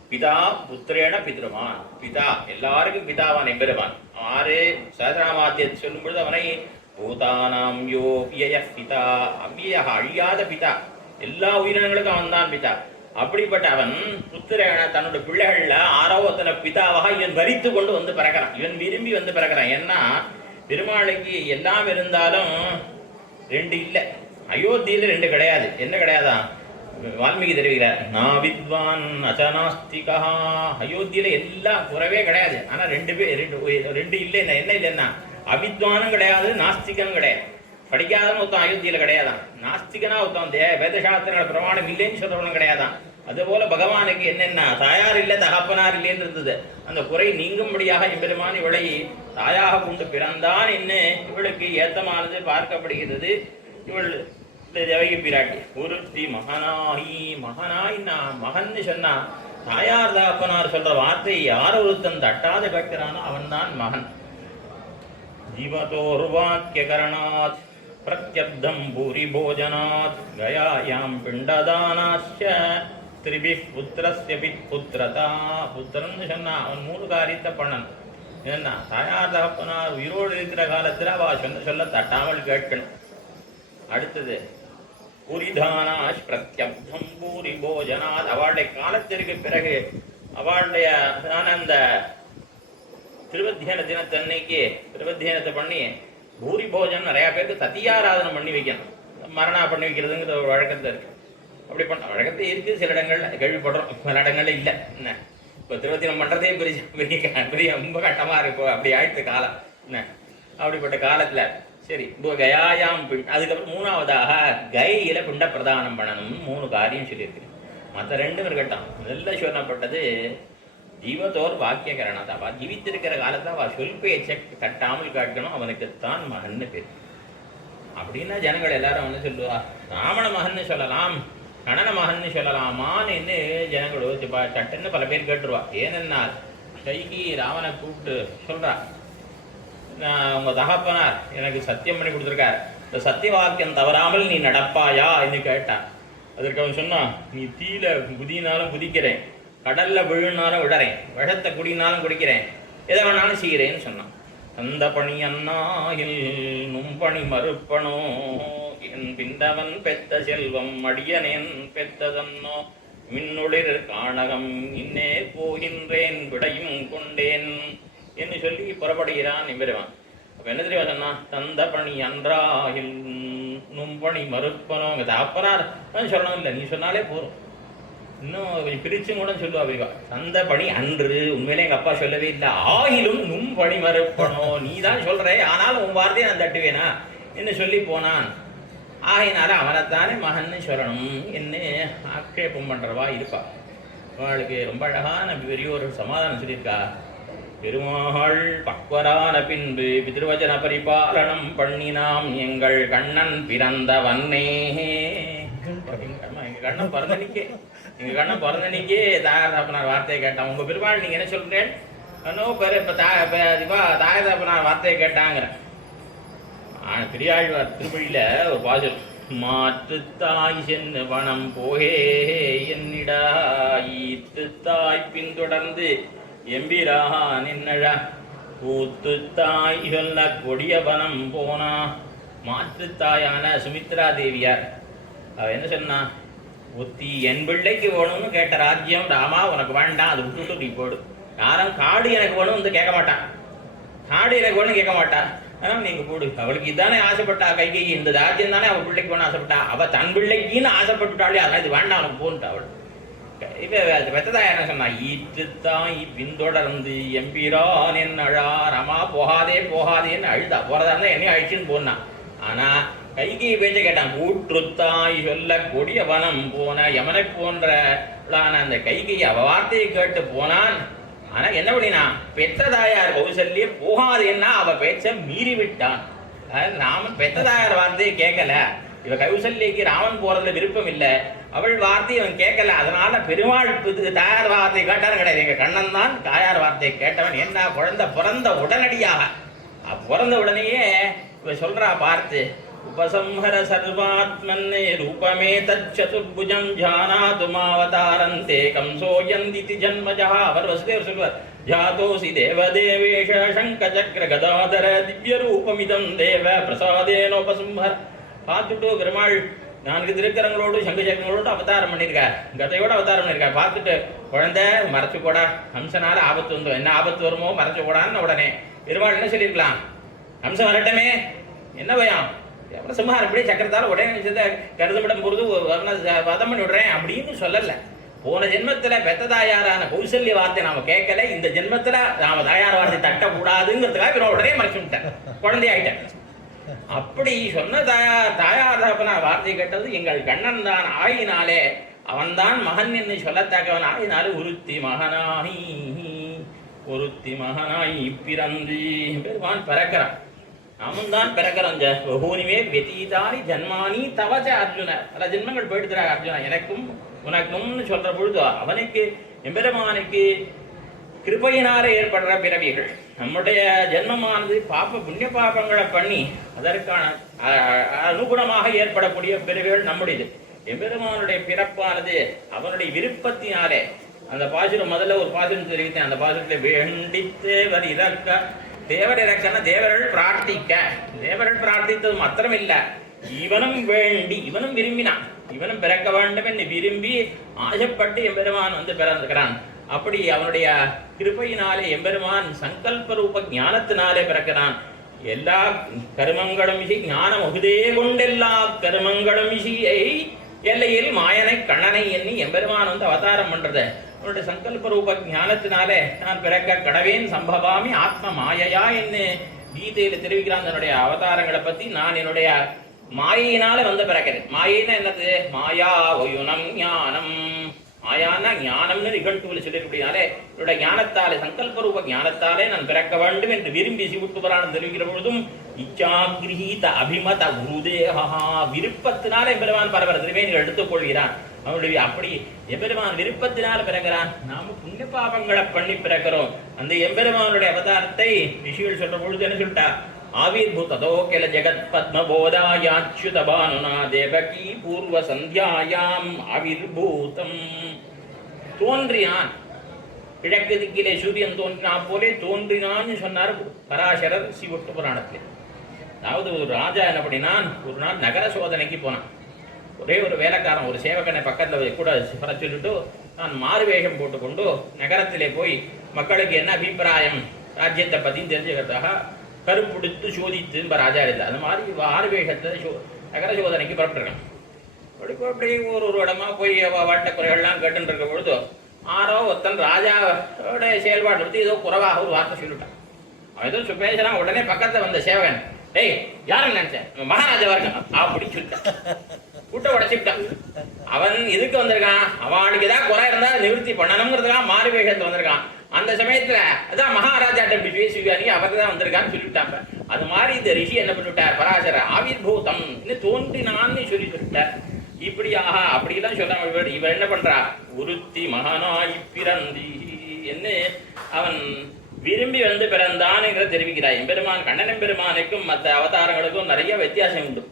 பிதா புத்திரேன பித்ருமான். பிதா எல்லாருக்கும் பிதாவான் எம்பெருமான். 6 சஹஸ்ரநாமாத்தியத்தை சொல்லும் பொழுது அவனை பூதானாம் யோ விய பிதா, அவ்வியாக அழியாத பிதா, எல்லா உயிரினங்களுக்கும் அவன் தான் பிதா. அப்படிப்பட்ட அவன் புத்திரேன தன்னோட பிள்ளைகள்ல 6வது பிதாவாக இவன் வரித்து கொண்டு வந்து பிறக்கிறான். இவன் விரும்பி வந்து பிறக்கிறான். ஏன்னா பெருமாளைக்கு எல்லாம் இருந்தாலும் 2 இல்லை. அயோத்தியில 2 கிடையாது. என்ன கிடையாதான்? வால்மீகி தெரிவிக்கிறார், நான் வித்வான் அச்சநாஸ்திகா. அயோத்தியில எல்லாம் குறவே கிடையாது. ஆனா 2 இல்லை. என்ன இல்லைன்னா அவித்வானும் கிடையாது, நாஸ்திகனும் கிடையாது. படிக்காதவன் ஒருத்தன் அயோத்தியில கிடையாதான். நாஸ்திகனா ஒருத்தன் வேதசாஸ்திரங்கள பிரமாணம் இல்லைன்னு சொல்றவனும் கிடையாதான். அதுபோல பகவானுக்கு என்னென்ன தாயார் இல்லை தகப்பனார் இல்லைன்னு இருந்தது. அந்த குறை நீங்கும்படியாக எம்பெருமான் இவளை தாயாக கொண்டு பிறந்தான் என்ன இவளுக்கு ஏத்தமானது பார்க்கப்படுகிறது. இவள் தேவகி பிராட்டி ஒருத்தி மகனாகி. மகனாய் நான் மகன் சொன்னா தாயார் தகப்பனார் சொல்ற வார்த்தை யார் ஒருத்தன் தட்டாத கேட்கிறானோ அவன் தான் மகன். ஜீவதோர்வாக்கியகரணாத் பிரத்யப்தம் பூரி போஜனாத் கயாயாம் பிண்டதானாச்ச திரிபிப் புத்திரஸ்ய புத்திரதா. புத்திரன்னு சொன்னா அவன் 3 காரியத்தை பண்ணணும். என்ன? தாயார் தகப்பனார் உயிரோடு இருக்கிற காலத்தில் அவ சொல்ல தட்டாமல் கேட்கணும். அடுத்தது பூரிதானாஷ் பிரத்யப்தம் பூரி போஜனாத். அவளுடைய காலத்திற்கு பிறகு அவளுடைய அந்த திருவத்தியான தினத்தன்னைக்கு திருவத்தியானத்தை பண்ணி பூரி போஜனம் நிறைய பேருக்கு சத்தியாராதனம் பண்ணி வைக்கணும். மரணா பண்ணி வைக்கிறதுங்கிற ஒரு வழக்கத்தில் இருக்கு. அப்படி பண்ண வழக்கத்தை இருக்குது. சில இடங்கள்ல கேள்விப்படுறோம், பல இடங்கள்ல இல்லை. என்ன இப்போ திருவத்தினம் பண்ணுறதே பெரிய பெரிய பெரிய ரொம்ப கட்டமாக இருக்கும். அப்படி ஆயிடுத்து காலம் என்ன. அப்படிப்பட்ட காலத்தில் சரி கயாயாம் அதுக்கப்புறம் மூணாவதாக கையில பிண்ட பிரதானம் பண்ணணும் 3 காரியம் சொல்லியிருக்கு. மற்ற 2 இருக்கட்டும். முதல்ல சொல்லப்பட்டது ஜீவத்தோர் வாக்கியகரணாதா, ஜீவித்திருக்கிற காலத்தில் அவள் சொல் பேச்சை கட்டாமல் கேட்கணும், அவனுக்குத்தான் மகன்னு பேர். அப்படின்னா ஜனங்கள் எல்லாரும் வந்து சொல்லுவா, ராமண மகன்னு சொல்லலாம், கணன மகன்னு சொல்லலாமான்னு ஜனங்கள் யோசிப்பா. சட்டுன்னு பல பேர் கேட்டுருவா. ஏனென்னா கைகி ராவனை கூப்பிட்டு சொல்றா, உங்க தகப்பனார் எனக்கு சத்தியம் பண்ணி கொடுத்துருக்கார், இந்த சத்திய வாக்கியம் தவறாமல் நீ நடப்பாயா என்று கேட்டான். அதற்கு அவன் சொன்னான், நீ தீயில குதினாலும் குதிக்கிறேன், கடல்ல விழுனாலும் விடறேன், விஷத்தை குடினாலும் குடிக்கிறேன், எதை வேணாலும் செய்கிறேன்னு சொன்னான். அந்த பணி அண்ணாயில் நும்பணி மறுப்பனோ, என் பிண்டவன் பெத்த செல்வம் அடியனேன் பெத்ததன்னோ, மின்னுளிர் காணகம் இன்னே போகின்றேன் விடையும் கொண்டேன் என்று சொல்லி புறப்படுகிறான் எம்பெருமான். அப்போ என்ன தெரியும் சொன்னா, தந்த பணி அன்றாயில் நும்பணி மறுப்பனோ. அங்கே தகப்பனார் சொல்லணும் இல்லை, நீ சொன்னாலே போதும். இன்னும் கொஞ்சம் பிரிச்சும் கூட சொல்லுவா பிரிவா. தந்த பணி அன்று, உண்மையிலே எங்கள் அப்பா சொல்லவே இல்லை. ஆகிலும் நும்பணி மறுப்பனோ, நீ தான் சொல்ற, ஆனாலும் உன் வார்த்தையை நான் தட்டுவேனா என்று சொல்லி போனான். ஆகினால அவனைத்தானே மகன்னு சொல்லணும் என்று ஆக்ஷேபம் பண்ணுறவா இருப்பா. அவளுக்கு ரொம்ப அழகான பெரிய ஒரு சமாதானம் சொல்லியிருக்கா. பெருமாள் பக்வரான பின்பு பிதிருவச்சன பரிபாலனம் பண்ணினாம் எங்கள் கண்ணன் பிறந்த வன்னே. எங்க கண்ணன் பிறந்தனிக்கே தாயார் தாப்பனார் வார்த்தையை கேட்டான். உங்க பெருமாள் நீங்க என்ன சொல்றேன், தாயார் தாப்பனார் வார்த்தையை கேட்டாங்கிற. பெரியாழ்வார் திருமொழியில ஒரு பாசல், மாற்று தாய் சென்னு வனம் போகே என்னிடா ஈத்து தாய் பின்தொடர்ந்து எம்பிரான் என்னழா கூத்து தாய் சொல்ல கொடிய வனம் போனா. மாற்றுத்தாயான சுமித்ரா தேவியார் அவ என்ன சொன்னா, ஒத்தி என் பிள்ளைக்கு வேணும்னு கேட்ட ராஜ்யம் ராமா உனக்கு வேண்டாம், அது விட்டுட்டு நீ போடு. யாரும் காடு எனக்கு வேணும் வந்து கேட்க மாட்டான், காடு எனக்கு வேணும் கேட்க மாட்டான், ஆனால் நீங்க போடு. அவளுக்கு இதுதானே ஆசைப்பட்டா கைகை, இந்த ராஜ்யம் தானே அவள் பிள்ளைக்கு வேணும் ஆசைப்பட்டா. அவள் தன் பிள்ளைக்குன்னு ஆசைப்பட்டுட்டாலே அதெல்லாம் இது வேண்டாம் அவனுக்கு போன்ட்டு அவள். இப்போ பெத்ததாய் என்ன சொன்னா, ஈற்றுத்தாய் பின்தொடர்ந்து எம்பிரான் என் அழா ரமா போகாதே போகாதேன்னு அழுதா. போறதா இருந்தா என்னையும் அழிச்சுன்னு போனான். ஆனா கைகை பேச்ச கேட்டான். கூற்றுத்தாய் சொல்ல கொடிய வனம் போன யமனை போன்ற அந்த கைகை அவ வார்த்தையை கேட்டு போனான். ஆனா என்ன பண்ணினா, பெத்ததாயார் கௌசல்யே போகாதேன்னா அவ பேச்ச மீறி விட்டான். ராமன் பெத்ததாயார் வார்த்தையை கேட்கல, இவ கௌசல்யக்கு ராமன் போறதுல விருப்பம் இல்லை, அவள் வார்த்தையை அவன் கேட்கல. அதனால பெருமாள் தாயார் வார்த்தையை கேட்டாலும் கிடையாது, எங்க கண்ணன் தான் தாயார் வார்த்தையை கேட்டவன். என்ன குழந்தை பிறந்த உடனடியாக பிறந்த உடனேயே இவ சொல்றா பார்த்து, உபசம்ஹர சர்வாத்மன்னே ரூபமே தச்சதுர்புஜம் ஜானாது மாவதாரந்தே கம்சோயந்திதி ஜன்மஜா. அவர் வசுதேவர் சொல்வார், ஜாதோசி தேவதேவேஷ சங்கசக்ர கதாதர திவ்ய ரூபமிதம் தேவ பிரசாதேனோபசம்ஹர. பார்த்துட்டு பெருமாள் 4 திருக்கரங்களோடு சங்கு சக்கரங்களோடு அவதாரம் பண்ணியிருக்கார், கதையோடு அவதாரம் பண்ணியிருக்கார். பார்த்துட்டு குழந்தை மறைச்சு போடா, ஹம்சனால ஆபத்து வந்தோம், என்ன ஆபத்து வருமோ மறைச்சு போடான்னு உடனே பெருமாள் என்ன சொல்லியிருக்கலாம், ஹம்சம் வரட்டமே என்ன பயம், அப்புறம் சிம்ஹார் இப்படியே சக்கரத்தால் உடனே கருதப்படம் பொழுது வதம் பண்ணி விடுறேன் அப்படின்னு சொல்லல. போன ஜென்மத்துல பெத்ததாயாரான கௌசல்ய வார்த்தை நாம கேட்கல, இந்த ஜென்மத்துல நாம தாயார் வார்த்தை தட்டக்கூடாதுங்கிறதுக்காக உடனே மறைச்சு விட்டேன், குழந்தையாயிட்டேன். அப்படி சொன்ன தாயார் தகப்பனார் வார்த்தை கேட்டது எங்கள் கண்ணன் தான். ஆயினாலே அவன்தான் மகன் என்று சொல்லத்தக்கவன். ஆயினாலே ஒருத்தி மகனாய் பிறந்து பெருமான் பிறக்கிறான். அவன் தான் பிறக்கிறான். பகூனிமே வெதீதானி ஜன்மானி தவச்ச அர்ஜுன. பல ஜென்மங்கள் போயிடுறாங்க அர்ஜுனா, எனக்கும் உனக்கும்னு சொல்ற பொழுது அவனுக்கு எம்பெருமானுக்கு கிருபையினாலே ஏற்படுற பிறவிகள். நம்முடைய ஜென்மமானது புண்ணிய பாபங்களை பண்ணி அதற்கான அனுகுணமாக ஏற்படக்கூடிய பிறவிகள் நம்முடையது. எம்பெருமானுடைய பிறப்பானது அவனுடைய விருப்பத்தினாலே. அந்த பாசுரம் முதல்ல ஒரு பாசுரம் தெரிவித்தேன். அந்த பாசுரத்தை வேண்டி தேவர் இறக்க, தேவர் இறக்கன்னா தேவர்கள் பிரார்த்திக்க. தேவர்கள் பிரார்த்தித்தது மாத்திரமில்லை, இவனும் வேண்டி இவனும் விரும்பினான், இவனும் பிறக்க வேண்டும் என்று விரும்பி ஆசைப்பட்டு எம்பெருமான் வந்து பிறந்திருக்கிறான். அப்படி அவனுடைய கிருபையினாலே எம்பெருமான் சங்கல்ப ரூப ஞானத்தினாலே பிறக்கிறான். எல்லா கருமங்களும் ஞானம் ஒகுதே கொண்டெல்லா கருமங்களும் எல்லையில் மாயனை கண்ணனை எண்ணி எம்பெருமான் வந்து அவதாரம் பண்றத அவனுடைய சங்கல்ப ரூப ஞானத்தினாலே நான் பிறக்க கடவேன் சம்பவாமி ஆத்ம மாயையா என்ன கீதையில தெரிவிக்கிறான். தன்னுடைய அவதாரங்களை பத்தி நான் என்னுடைய மாயினால வந்து பிறக்கிறேன். மாயின்னா என்னது? மாயா ஒயுனம் ஞானம். மாயானா ஞானம்னு நிகழ்த்துவில் சொல்லியிருப்படினாலே என்னுடைய ஞானத்தாலே சங்கல்ப ரூப ஞானத்தாலே நான் பிறக்க வேண்டும் என்று விரும்பி சிவுட்டு புராணம் தெரிவிக்கிற பொழுதும் இச்சாகிரீத அபிமத குருதேகா விருப்பத்தினால எம்பெருமான் பரவர திருவேணிகள் எடுத்துக்கொள்கிறான். அவனுடைய அப்படி எம்பெருமான் விருப்பத்தினால பிறக்கிறான். நாம புண்ணிய பாபங்களை பண்ணி பிறக்கிறோம். அந்த எம்பெருமானுடைய அவதாரத்தை ரிஷிகள் சொல்ற பொழுது என்ன சொல்லிட்டா? ஆவிர்பூததோ கில ஜெகத் பத்மபோதாயாச்சுத பானுனா தேவகி பூர்வ சந்தியாயாம் ஆவிர்பூதம். தோன்றினான், கிழக்கு திக்கிலே சூரியன் தோன்றினான் போலே தோன்றினான்னு சொன்னார் பராசரர் சிவட்டு புராணத்தில். அதாவது ஒரு ராஜா என்ன பண்ணினான், ஒரு நாள் நகர சோதனைக்கு போனான். ஒரே ஒரு வேலைக்காரன் ஒரு சேவகனை பக்கத்தில் கூட வர சொல்லிட்டு நான் மாறு வேஷம் போட்டுக்கொண்டு நகரத்திலே போய் மக்களுக்கு என்ன அபிப்பிராயம் ராஜ்யத்தை பற்றி தெரிஞ்சுக்கிறதாக கருப்புடுத்து சோதித்து ராஜா இல்லை. அது மாதிரி மாறு வேஷத்தை நகர சோதனைக்கு புறப்பட்டுருக்கான். அப்படி ஒரு இடமா போய் வாட்ட குறைகள்லாம் கேட்டுன்னு இருக்க பொழுது ஆரோ ஒருத்தன் ராஜாவோட செயல்பாட்டை பற்றி ஏதோ குறைவாக ஒரு வார்த்தை சொல்லிட்டான். அவன் ஏதோ பேசுறான். உடனே பக்கத்தில் வந்த சேவகன், டேய் யாரும் நினைச்சேன் மகாராஜாவா இருக்கான் அப்படின்னு சொல்லிட்டான். கூட்ட உடைச்சுட்டான். அவன் எதுக்கு வந்திருக்கான்? அவனுக்கு ஏதாவது குறை இருந்தா நிவர்த்தி பண்ணணுங்கிறதுக்காக மாறு வேஷத்தை வந்திருக்கான். அந்த சமயத்துல அதான் மகாராஜாட்ட இப்படி பேசுவாங்க, அவருக்கு தான் வந்திருக்கான்னு சொல்லிவிட்டாங்க. அது மாதிரி இந்த ரிஷி என்ன பண்ணிவிட்டார், பராசர ஆவிர்பூதம் இன்னும் தோன்றினான்னு சொல்லி சொல்லிட்டார். இப்படியாக அப்படிலாம் சொல்றான். இவன் என்ன பண்றா, உருத்தி மகனாய் பிறந்தி என்ன அவன் விரும்பி வந்து பிறந்தான்ங்கிறத தெரிவிக்கிறாய். எம்பெருமான் கண்ணன் எம்பெருமானுக்கும் மற்ற அவதாரங்களுக்கும் நிறைய வித்தியாசம் உண்டு.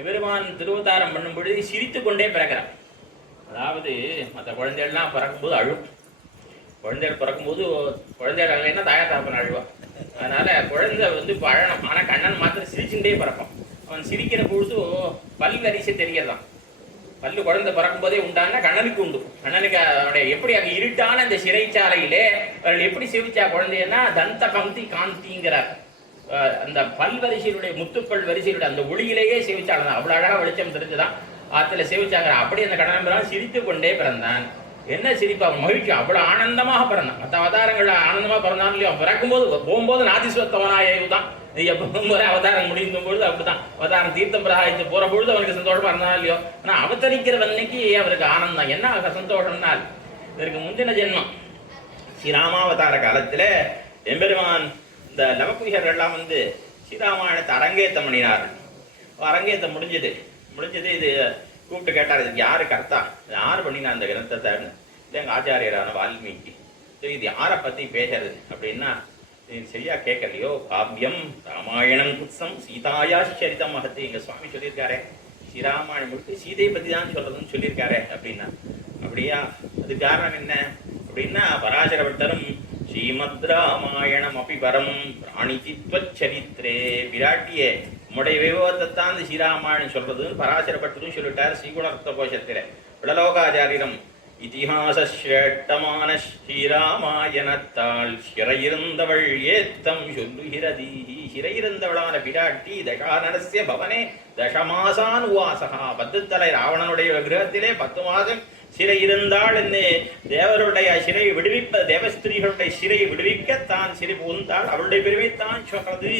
எம்பெருமான் திருவதாரம் பண்ணும் பொழுது சிரித்து கொண்டே பிறக்கிறான். அதாவது மற்ற குழந்தைகள்லாம் பிறக்கும்போது அழும். குழந்தைகள் பிறக்கும்போது குழந்தைகள் அழலைன்னா தாயார் தகப்பன் அழுவா. அதனால குழந்தை வந்து இப்போ அழணும். ஆனால் கண்ணன் மாத்திரம் சிரிச்சுட்டே பிறப்பான். அவன் சிரிக்கிற பொழுது பல் வரிசை தெரியறதான். பல்லு குழந்தை பிறக்கும் போதே உண்டான்னா கண்ணனுக்கு உண்டு. கண்ணனுக்கு அவனுடைய எப்படி அங்கே இருட்டான இந்த சிறைச்சாலையிலே அவர்கள் எப்படி சிரிச்சா குழந்தைன்னா தந்த பந்தி காந்திங்கிறார். அந்த பல் வரிசையினுடைய முத்துப்பல் வரிசையினுடைய அந்த ஒளியிலேயே சேவிச்சாங்க. அவ்வளோ அழகாக வெளிச்சம் தெரிஞ்சுதான் ஆற்றுல சேவிச்சாங்க. அப்படி அந்த கண்ணன் சிரித்து கொண்டே பிறந்தான். என்ன சிரிப்பு, அவன் மகிழ்ச்சி, அவ்வளோ ஆனந்தமாக பிறந்தான். மற்ற அவதாரங்கள் ஆனந்தமாக பிறந்தான் இல்லையோ. பிறக்கும்போது போகும்போது நாதிஸ்வத்தவனாயு தான். எப்போது அவதாரம் முடியும் பொழுது அப்படிதான். அவதாரம் தீர்த்தம் பிரகாரித்து போற பொழுது அவனுக்கு சந்தோஷமா இருந்தா இல்லையோ. ஆனா அவதரிக்கிற அன்னைக்கு அவருக்கு ஆனந்தம். என்ன சந்தோஷம்னால் இதற்கு முந்தின ஜென்மம் ஸ்ரீராமாவதார காலத்துல எம்பெருமான் இந்த லவகுஷர்கள் எல்லாம் வந்து ஸ்ரீராமாயணத்தை அரங்கேற்றம் பண்ணினார்கள். அரங்கேற்றம் முடிஞ்சது. இது கூப்பிட்டு கேட்டார், இதுக்கு யாரு கர்த்தா, யாரு பண்ணினா அந்த கிரந்தத்தை? இல்லை எங்கள் ஆச்சாரியரான வால்மீகி. சரி, இது யாரை பற்றி பேசுறது அப்படின்னா, சரியா கேட்கலையோ, காவியம் ராமாயணம் குத்சம் சீதாயா சரிதம் மகத்து எங்கள் சுவாமி சொல்லியிருக்காரே, ஸ்ரீராமாயணம் முடித்து சீதையை பற்றி தான் சொல்றதுன்னு சொல்லியிருக்காரே அப்படின்னா. அப்படியா? அது காரணம் என்ன அப்படின்னா, பராசரபட்டரும் ஸ்ரீமத் ராமாயணம் அபிபரம் பிராணிதித்வச்சரித்திரே விராட்டியே உம்முடைய வைபவத்தை தான் இந்த ஸ்ரீராமாயணம் சொல்றதுன்னு பராசரப்பட்டதும் சொல்லிட்டார் ஸ்ரீகுணரத்ன கோஷத்தில. விடலோகாச்சாரியம் இதிஹாச ஸ்ரேஷ்டமான ஸ்ரீராமாயணத்தால் சிறையிருந்தவள் ஏத்தம் சொல்லுகிறதி. சிறையிருந்தவளான பிராட்டி தசானரஸ்ய பவனே தசமாசான் உவாசகா. 10 தலை ராவணனுடைய கிரகத்திலே 10 மாதம் சிறை இருந்தாள். என்னே தேவருடைய சிறை விடுவிப்ப, தேவஸ்திரீகளுடைய சிறை விடுவிக்க தான் சிறை புகுந்தாள். அவளுடைய பெருமை தான் சொல்றது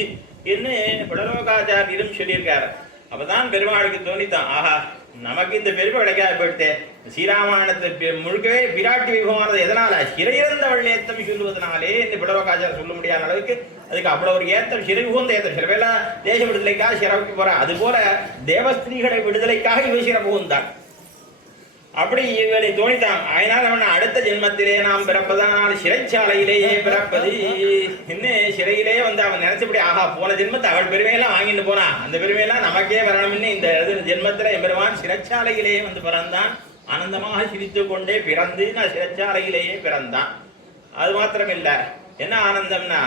என்று விடலோகாச்சாரியரும் சொல்லியிருக்காரு. அப்பதான் பெருமாளுக்கு தோணித்தான், ஆஹா நமக்கு இந்த பெருமை கிடைக்காது போயிட்டே. ஸ்ரீராமாயணத்தை முழுக்கவே பிராட்டி வைபவமானது எதனால? சிறையிறந்தவள் ஏத்தம் சொல்லுவதனாலே இந்த விடலோகாச்சாரம் சொல்ல முடியாத அளவுக்கு அதுக்கு அவ்வளவு ஒரு ஏத்தம், சிறை புகுந்த ஏத்தம். சில வேளை தேச விடுதலைக்காக சிறப்பு போற, அது போல தேவஸ்திரீகளை விடுதலைக்காக இவை சிற புகுந்தான். அப்படி இவனை தோணித்தான். அதனால் அவன் அடுத்த ஜென்மத்திலே நாம் பிறப்பதானால் சிறைச்சாலையிலேயே பிறப்பது. இன்னும் சிறையிலே வந்து அவன் நினைச்சபடி, ஆகா போன ஜென்மத்தை அவள் பெருமையெல்லாம் வாங்கிட்டு போனா, அந்த பெருமையெல்லாம் நமக்கே வரணும்னு இந்த ஜென்மத்தில் எம்பெருமான் சிறைச்சாலையிலேயே வந்து பிறந்தான். ஆனந்தமாக சிரித்து கொண்டே பிறந்து நான் சிறைச்சாலையிலேயே பிறந்தான். அது மாத்திரம் இல்லை, என்ன ஆனந்தம்னா,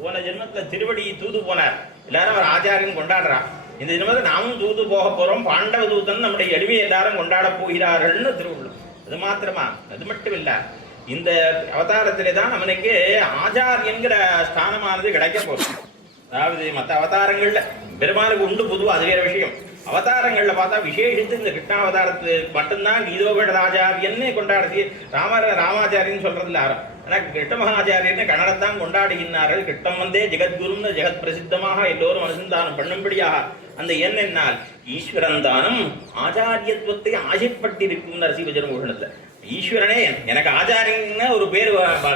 போன ஜென்மத்தில் திருவடி தூது போனார். எல்லாரும் அவர் ஆச்சாரியன் கொண்டாடுறான். இந்த ஜென்மத்தில் நாமும் தூது போக போறோம். பாண்டவ தூதன் நம்முடைய எளிமையை எல்லாரும் கொண்டாட போகிறார்கள்னு திருவள்ளுவர். அது மாத்திரமா, அது மட்டும் இல்ல, இந்த அவதாரத்திலே தான் அவனுக்கு ஆச்சாரியன்கிற ஸ்தானமானது கிடைக்க போகும். அதாவது மற்ற அவதாரங்கள்ல பெருமானுக்கு உண்டு பொதுவாக, அது வேற விஷயம். அவதாரங்கள்ல பார்த்தா விசேஷித்து இந்த கிருஷ்ணாவதாரத்து மட்டும்தான் கீதோபட ராஜாரியன்னு கொண்டாடுறது. ராமாச்சாரியன்னு சொல்றதுல ஆனால் கிருஷ்ண மகாச்சாரியன்னு கன்னடத்தான் கொண்டாடுகின்றார்கள். கிருஷ்ணம் வந்தே ஜெகத்குருன்னு ஜெகத் பிரசித்தமாக எல்லோரும் அனுசந்தானம் பண்ணும்படியாக அந்த என்னால் ஈஸ்வரன் தானம் ஆச்சாரியத்துவத்தை ஆசைப்பட்டிருக்கும் சிவஜன பூஷணத்துல. ஈஸ்வரனே எனக்கு ஆச்சாரியன்னு ஒரு பேர்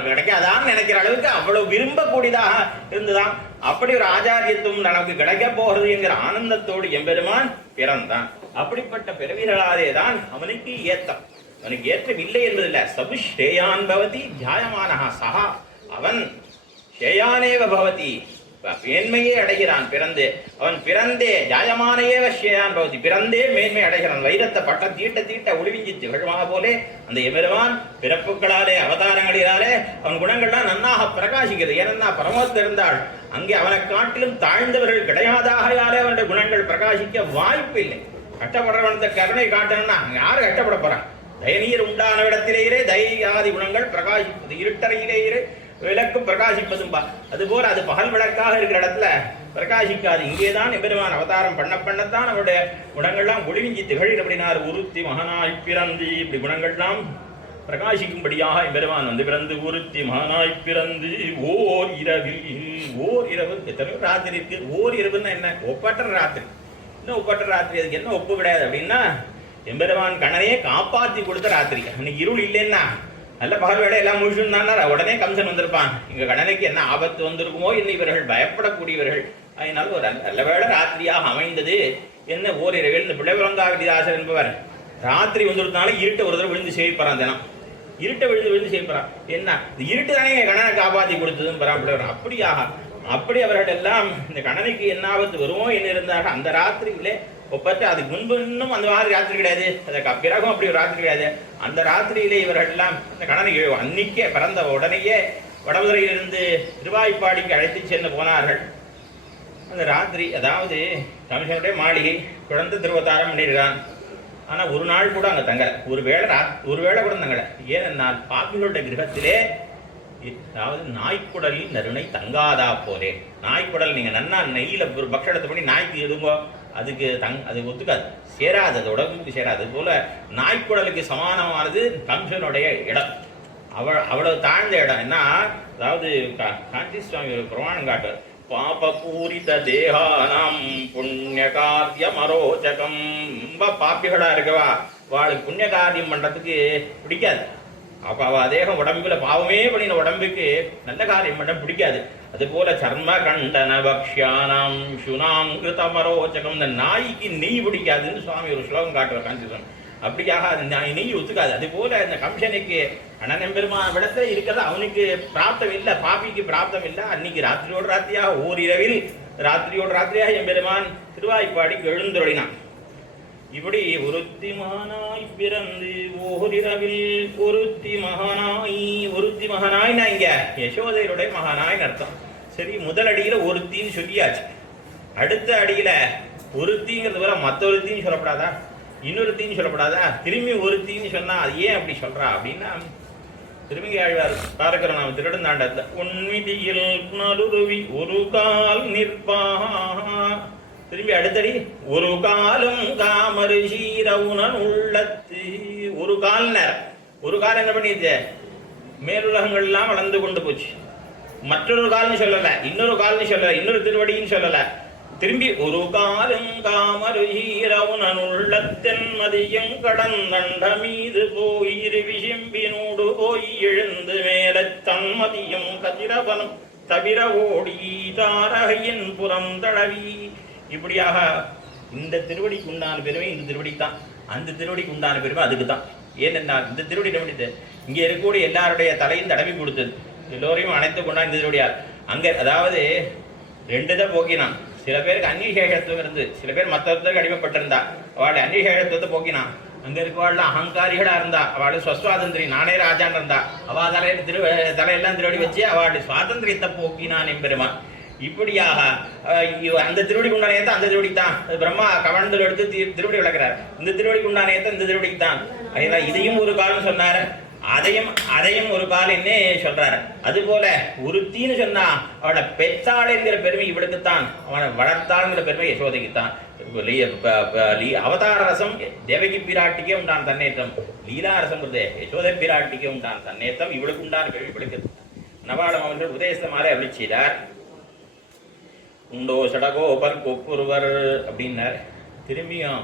கிடைக்காதான்னு நினைக்கிற அளவுக்கு அவ்வளவு விரும்பக்கூடியதாக இருந்துதான். அப்படி ஒரு ஆச்சாரியத்துவம் நமக்கு கிடைக்க போகிறது என்கிற ஆனந்தத்தோடு எம்பெருமான் பிறந்தான். அப்படிப்பட்ட பிறவிகளாலே தான் அவனுக்கு ஏத்தம். அவனுக்கு ஏற்றமில்லை என்பதில்லை. சபு ஸ்ரேயான் பவதி தியாயமானஹா சஹா, அவன் ஸ்ரேயானேவ பவதி, மேன்மையே அடைகிறான் பிறந்தே. அவன் பிறந்தே ஜாயமானேவ ஸ்ரேயான் பவதி, பிறந்தே மேன்மை அடைகிறான். வைரத்தை பட்டம் தீட்ட தீட்ட ஒளிவிஞ்சி திகழ்மாக போலே அந்த எம்பெருமான் பிறப்புகளாலே அவதாரங்களினாலே அவன் குணங்கள்லாம் நன்னாக பிரகாசிக்கிறது. ஏனென்னா பரமத்தில் இருந்தாள் அங்கே அவனை காட்டிலும் தாழ்ந்தவர்கள் கிடையாதாகையாலே அவனுடைய குணங்கள் பிரகாசிக்க வாய்ப்பு இல்லை. கட்டப்படுறவனத்தை கருணை காட்டணும்னா யாரு கட்டப்பட போறான்? தயநீர் உண்டான இடத்திலேயே தயாதி குணங்கள் பிரகாசிப்பது, இருட்டறையிலேயே விளக்கு பிரகாசிப்பதும்பா. அதுபோல அது பகல் விளக்காக இருக்கிற இடத்துல பிரகாசிக்காது. இங்கேதான் எம்பெருமான் அவதாரம் பண்ணத்தான் அவருடைய குணங்கள்லாம் ஒளிவிஞ்சி திகழில் அப்படின்னார். உருத்தி மகனாய் பிறந்து இப்படி குணங்கள்லாம் பிரகாசிக்கும்படியாக எம்பெருமான் வந்து பிறந்து உருத்தி மகனாய் பிறந்து ஓர் இரவில். ஓர் இரவு எத்தனையோ ராத்திரி இருக்கு. ஓர் இரவுன்னா என்ன? ஒப்பற்ற ராத்திரி. இன்னும் ஒப்பற்ற ராத்திரி அதுக்கு என்ன ஒப்பு கிடையாது அப்படின்னா எம்பெருமான் கண்ணனையே காப்பாற்றி கொடுத்த ராத்திரி. அன்னைக்கு இருள் இல்லைன்னா நல்ல பகல் வேலை எல்லாம் முடிச்சுருந்தானா உடனே கம்சன் வந்திருப்பான். இங்க கண்ணனுக்கு என்ன ஆபத்து வந்திருக்குமோ என்ன இவர்கள் பயப்படக்கூடியவர்கள். அதனால ஒரு நல்ல வேளை ராத்திரியாக அமைந்தது. என்ன ஓரிரவில் இந்த பிள்ளைவரங்காவிதாசர் என்பவர் ராத்திரி வந்துருந்தாலும் இருட்டை ஒரு தடவை விழுந்து சேவிப்பாரான். தினம் இருட்டை விழுந்து சேவிப்பாரான். என்ன இந்த இருட்டு தானே கண்ணனை காப்பாற்றி கொடுத்ததுன்னு பராப்பிடுவார். அப்படியாக அப்படி அவர்கள் எல்லாம் இந்த கண்ணனுக்கு என்ன ஆபத்து வருமோ என்ன இருந்தார்கள் அந்த ராத்திரியிலே ஒப்பற்ற. அதுக்கு முன்பு இன்னும் அந்த மாதிரி ராத்திரி கிடையாது, அதுக்கு பிறகும் அப்படி ஒரு ராத்திரி கிடையாது. அந்த ராத்திரியிலே இவர்கள் எல்லாம் இந்த கண்ணனை அன்னிக்கே பிறந்த உடனேயே வடமதுரையிலிருந்து திருவாய்ப்பாடிக்கு அழைத்து சென்று போனார்கள். அந்த ராத்திரி அதாவது கமிஷனுடைய மாளிகை குழந்தை திருவத்தாரம் பண்ணியிருக்கான். ஆனால் ஒரு நாள் கூட அங்கே தங்கலை. ஒருவேளை கூட தங்கலை. ஏனென்னால் பாப்பிகளுடைய கிரகத்திலே அதாவது நாய்க்குடலில் நறுணை தங்காதா போலே. நாய்க்குடல் நீங்கள் நன்னா நெய்யில் ஒரு பக்ஷணத்தை பண்ணி நாய்க்கு எதுங்கோ அதுக்கு அது ஒத்துக்காது, சேராது, அது உடம்புக்கு சேராது. அதுபோல நாய்க்குடலுக்கு சமானமானது கம்சனுடைய இடம். அவ்வளவு தாழ்ந்த இடம். என்ன அதாவது காஞ்சி சுவாமி ஒரு பிரமாணம் காட்டுவார். பாப பூரித தேகானாம் புண்ணிய காரியம் அரோச்சகம். ரொம்ப பாப்பிகளா இருக்கவா அவளுக்கு புண்ணிய காரியம் பண்றதுக்கு பிடிக்காது. அப்போ அவள் தேகம் உடம்புல பாவமே பண்ணின உடம்புக்கு நல்ல காரியம் பண்ண பிடிக்காது. அதுபோல சர்ம கண்டன பக்ஷானாம் சுனாம் கிருதமரோச்சகம். இந்த நாய்க்கு நெய் பிடிக்காதுன்னு சுவாமி ஒரு ஸ்லோகம் காட்டுவார் காஞ்சிபுரம். அப்படியாக அந்த நெய் ஒத்துக்காது. அதுபோல இந்த கம்சனுக்கு அண்ணன் பெருமான் விடத்துல இருக்கிறது அவனுக்கு பிராப்தம் இல்லை, பாப்பிக்கு பிராப்தம் இல்லை. அன்னைக்கு ராத்திரியோடு ராத்திரியாக ஓரிரவில் ராத்திரியோடு ராத்திரியாக என் பெருமான் திருவாய்ப்பாடிக்கு எழுந்தொழினான். இப்படி ஒருத்தி மகனாய் பிறந்து ஓரிரவில் ஒருத்தி மகனாய்னா இங்க யசோதையருடைய மகனாய்னு அர்த்தம். சரி, முதல் அடியில ஒருத்தின்னு சொல்லியாச்சு. அடுத்த அடியில ஒருத்திங்கிறது வர மற்ற ஒருத்தின்னு சொல்லப்படாதா? இன்னொருத்தின்னு சொல்லப்படாதா? திரும்பி ஒருத்தின்னு சொன்னா அது ஏன் அப்படி சொல்றா அப்படின்னா திரும்பி ஆழ்வார் பார்க்கிறோம் நாம் திருடந்தாண்டத்துல உன்விதியில் புனருருவி ஒரு கால் நிற்பா. திரும்பி அடுத்தடி ஒரு காலம் காமரு சீரவுனன் உள்ளத்து. ஒரு கால் நேரம் ஒரு கால் என்ன பண்ணிடுச்சு? மேலுலகங்கள் எல்லாம் வளர்ந்து கொண்டு போச்சு. மற்றொரு கால்னு சொல்லல, இன்னொரு கால்னு சொல்லல, இன்னொரு திருவடின்னு சொல்லல. திரும்பி ஒரு காலம் காமரு சீரவுனன் உள்ளத்தென் மதியம் கடந்தண்ட மீது போயிரு விசிம்பினோடு போய் எழுந்து மேல தன்மதியம் கதிரவனம் தவிர ஓடி தாரகையின் புறம் தடவி. இப்படியாக இந்த திருவடிக்கு உண்டான பெருமை இந்த திருவடி தான், அந்த திருவடிக்கு உண்டான பெருமை அதுக்கு தான். ஏனென்றால் இந்த திருவடி நம்பிட்டு இங்கே இருக்கக்கூடிய எல்லாருடைய தலையும் தடவி கொடுத்தது, எல்லோரையும் அனைத்து கொண்டா இந்த திருவடியால். அங்கே அதாவது ரெண்டு தான் போக்கினான். சில பேருக்கு அந்நியசேஷத்துவம் இருந்து, சில பேர் மற்றவர்களுக்கு அடிமைப்பட்டிருந்தா அவளுடைய அந்நியசேஷத்துவத்தை போக்கினான். அங்கே இருக்கவாள் அகங்காரிகளா இருந்தா அவளுடைய சுவாதந்திரி நானே ராஜான்னு இருந்தா அவள் தலையெல்லாம் திருவடி வச்சு அவளுடைய சுவாதந்திரியத்தை போக்கினான் எம்பெருமான். இப்படியாக அந்த திருவடிக்கு உண்டான ஏத்த அந்த திருவடி தான். பிரம்மா கவர்ந்து எடுத்து திருவடி விளக்குறார். இந்த திருவடிக்கு உண்டான ஏத்த இந்த திருவடிக்கு தான். அதனால இதையும் ஒரு காலம் சொன்னார், அதையும் ஒரு கால் என்ன சொல்றாரு. அதுபோல ஒருத்தின்னு சொன்னா அவனை பெற்றாள் என்கிற பெருமை இவளுக்குத்தான், அவனை வளர்த்தாள்ங்கிற பெருமை யசோதைக்குத்தான். அவதார ரசம் தேவகி பிராட்டிக்கே உண்டான தன்னேற்றம், லீலா ரசம் யசோதை பிராட்டிக்கே உண்டான தன்னேற்றம் இவளுக்கு உண்டான கேள்விப்படுக்கு நவாடம் அவர்கள் உதயசமாரே அருளி செய்தார். உண்டோ சடகோபர் கொப்புருவர் அப்படின்னார். திரும்பியும்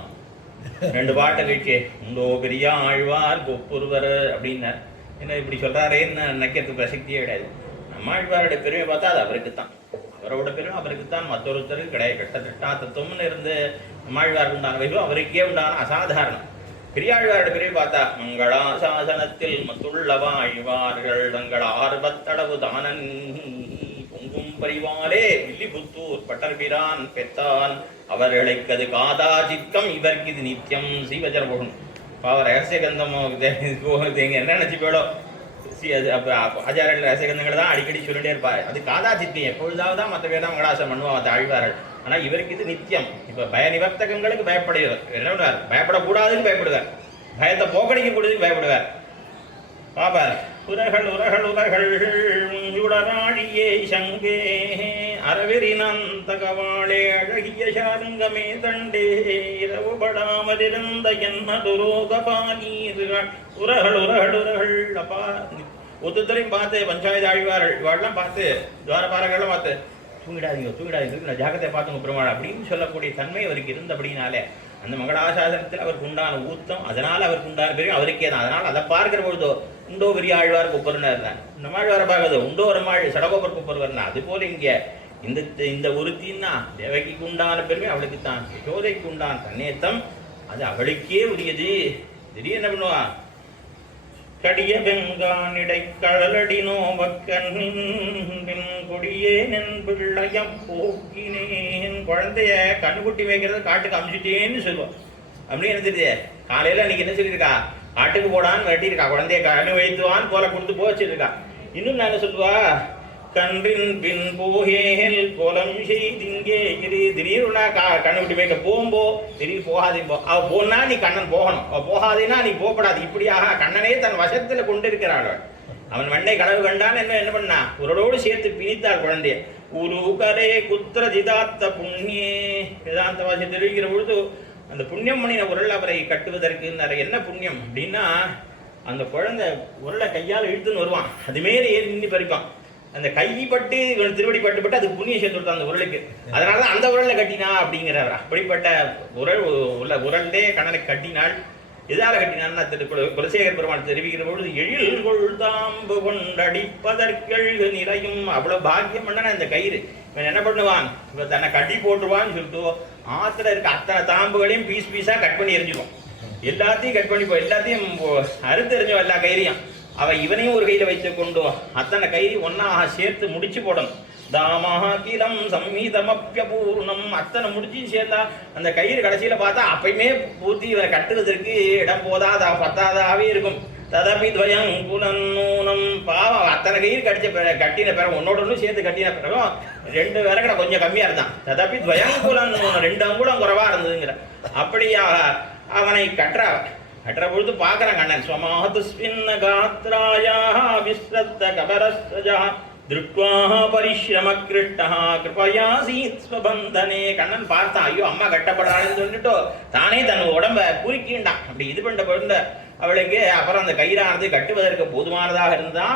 2 பாட்டை கழிச்சு உண்டோ பெரிய ஆழ்வார் கொப்புருவர் அப்படின்னார். என்ன இப்படி சொல்றாரேன்னு நினைக்கிறதுக்கு பிரசக்தியே கிடையாது. நம்மாழ்வாருடைய பெருமை பார்த்தா அது அவருக்குத்தான், அவரோட பெருமை அவருக்குத்தான், மற்றொருத்தருக்கு கிடையாது. கட்ட தத்துவம்னு இருந்து நம்மாழ்வாருக்கு உண்டான வைபவம் அவருக்கே உண்டான அசாதாரணம். பெரியாழ்வாருடைய பெருமை பார்த்தா மங்களாசாசனத்தில் மத்துள்ளவா ஆழ்வார்கள் தங்கள் ஆர்வத்தளவு தானன் பொங்கும் பரிவாலே வில்லிபுத்தூர் பட்டர்பிரான் பெத்தான் அவர்களுக்கு அது காதா சித்தம் இவருக்கு இது நித்தியம் சீவஜர் போகணும். பாவ ரகசிய கந்தம் என்ன நினைச்சு போயிடோ அது ஆச்சாரியர்கள் ரகசிய கந்தங்கள் தான் அடிக்கடி சொல்லிட்டே இருப்பாரு. அது காதா சித்தியம் எப்பொழுதாவது தான் மற்ற பேர் தான் மங்களாசம் பண்ணுவாங்க ஆழ்வார்கள். ஆனால் இவருக்கு இது நித்தியம். இப்போ பய நிவர்த்தகங்களுக்கு பயப்படுவார், என்ன பண்ணுவார், பயப்படக்கூடாதுன்னு பயப்படுவார், பயத்தை போக்கடிக்க கூடாதுன்னு பயப்படுவார். பாப்பார் உரகள் உரகள் உரகள் உடராழியே சங்கே அரவெறினந்தகவாளே அழகிய சாருங்கமே தண்டே இரவு படாமலிருந்த என்ன துரோகபானீர்கள் உரகள் உரகள் உரகள். அப்பா ஒத்துத்தரையும் பார்த்து பஞ்சாயத்து ஆழ்வார்கள் இவாள்லாம் பார்த்து துவாரபாரங்கள்லாம் பார்த்து தூங்கிடாதீங்க தூங்கிடாதீங்க ஜாகத்தை பார்த்துங்க பெருமாள் அப்படின்னு சொல்லக்கூடிய தன்மை அவருக்கு இருந்தபடினாலே அந்த மங்களாசாசனத்தில் அவருக்கு உண்டான ஊத்தம், அதனால் அவருக்கு உண்டான பெரிய அவருக்கே தான். அதனால் அதை பார்க்கிற பொழுதோ உண்டோ பெரிய ஆழ்வார் கொப்பருன்னு இருந்தான், இந்த ஆழ்வாரை பார்க்கறதோ உண்டோ ஒரு சடகோப்பர் கொப்பருவர்னா. அது போல இங்கே இந்த ஒருத்தின்னா தேவகிக்கு உண்டான பெருமை அவளுக்கு தான், யசோதைக்கு உண்டான தன்னேத்தம் அது அவளுக்கே உரியது. திடீர் என்ன பண்ணுவான், கடிய பெங்கானிடை கடலடி நோவக்கண்ணின் கொடியேன் பிள்ளைய போக்கினேன். குழந்தைய கண்ணுக்குட்டி வைக்கிறத காட்டுக்கு அமிச்சிட்டேன்னு சொல்லுவான். அப்படின்னு என்ன தெரியுது, காலையில அன்னைக்கு என்ன சொல்லியிருக்கா, காட்டுக்கு போடான்னு வெட்டியிருக்கா, குழந்தைய கண்ணு வைத்துவான்னு போல கொடுத்து போச்சிருக்கா. இன்னும் நான் என்ன சொல்லுவா, கன்றின் பின் போகேல் கோலம் செய்திங்கே இது திடீர்னா கண்ணு விட்டு வைக்க போகும்போ திடீர் போகாதீங்க. அவ போனா நீ கண்ணன் போகணும், அவ போகாதேன்னா நீ போகப்படாது. இப்படியாக கண்ணனே தன் வசத்துல கொண்டு இருக்கிறாள். அவன் வண்டை கனவு கண்டான் என்ன பண்ணா, உரலோடு சேர்த்து பிணித்தாள் குழந்தைய. உரு கரே குத்திர ஜிதாத்த புண்ணியே வேதாந்த வாசி தெரிவிக்கிற பொழுது அந்த புண்ணியம் பண்ணின உரல் அவரை கட்டுவதற்கு என்ன புண்ணியம் அப்படின்னா, அந்த குழந்தை உரலை கையால் இழுத்துன்னு வருவான், அதுமாரி ஏறி நின்று பறிப்பான். அந்த கைப்பட்டு திருவடி பட்டு அது புண்ணியம் சேர்த்து கொடுத்தான் அந்த உரலுக்கு. அதனாலதான் அந்த உரலை கட்டினா அப்படிங்கிறார். அப்படிப்பட்ட உரல்லே கண்ணனை கட்டினாள். எதால கட்டினான்னா குலசேகர் பெருமாள் தெரிவிக்கிற பொழுது எழில் கொள்தாம்பு கொண்டடிப்பதற்கெழு நிறையும். அவ்வளவு பாக்கியம் பண்ணனா இந்த கயிறு. இவன் என்ன பண்ணுவான், இவன் தன்னை கட்டி போட்டுருவான்னு சொல்லிட்டு ஆத்துல இருக்க அத்தனை தாம்புகளையும் பீஸ் பீஸா கட் பண்ணி எரிஞ்சிடும். எல்லாத்தையும் கட் பண்ணி எல்லாத்தையும் அறுத்து எரிஞ்சோம் எல்லா கயிறையும். அவ இவனையும் ஒரு கையில வைத்து கொண்டு அத்தனை கயிறு ஒன்னாக சேர்த்து முடிச்சு போடணும். தாமகிலம் சம்ஹிதமப்யபூர்ணம் அத்தனை முடிச்சு சேர்ந்தா அந்த கயிறு கடைசியில பார்த்தா அப்பயுமே பூர்த்தி இவரை கட்டுவதற்கு இடம் போதாதா பத்தாதாவே இருக்கும். ததபி துவயம் குலநூனம் பாவம் அத்தனை கயிறு கட்டின பிறகு ஒன்னோட ஒன்றும் சேர்த்து கட்டின பிறகும் 2 விறகடை கொஞ்சம் கம்மியா இருந்தான். ததபி துவயம் குலநூனம் 2 அங்குலம் குறைவா இருந்ததுங்கிற. அப்படியாக அவனை கட்டுற பொழுது பார்க்கறான் கண்ணன். ஸ்வமாஹதுஸ்வின்ன காத்ராயா விஸ்ரத்த கபரஸ்ரஜா திருட்வா பரிஷ்ரம கிருஷ்ணா கிருபயாசீத் ஸ்வபந்தனே. கண்ணன் பார்த்தான், ஐயோ அம்மா கட்டப்படாதுன்னு சொல்லிட்டு தானே தன் உடம்ப குறிக்கின்றான். அப்படி இது பண்ண பொழுது அவளுக்கு அப்புறம் அந்த கயிறானது கட்டுவதற்கு போதுமானதாக இருந்தா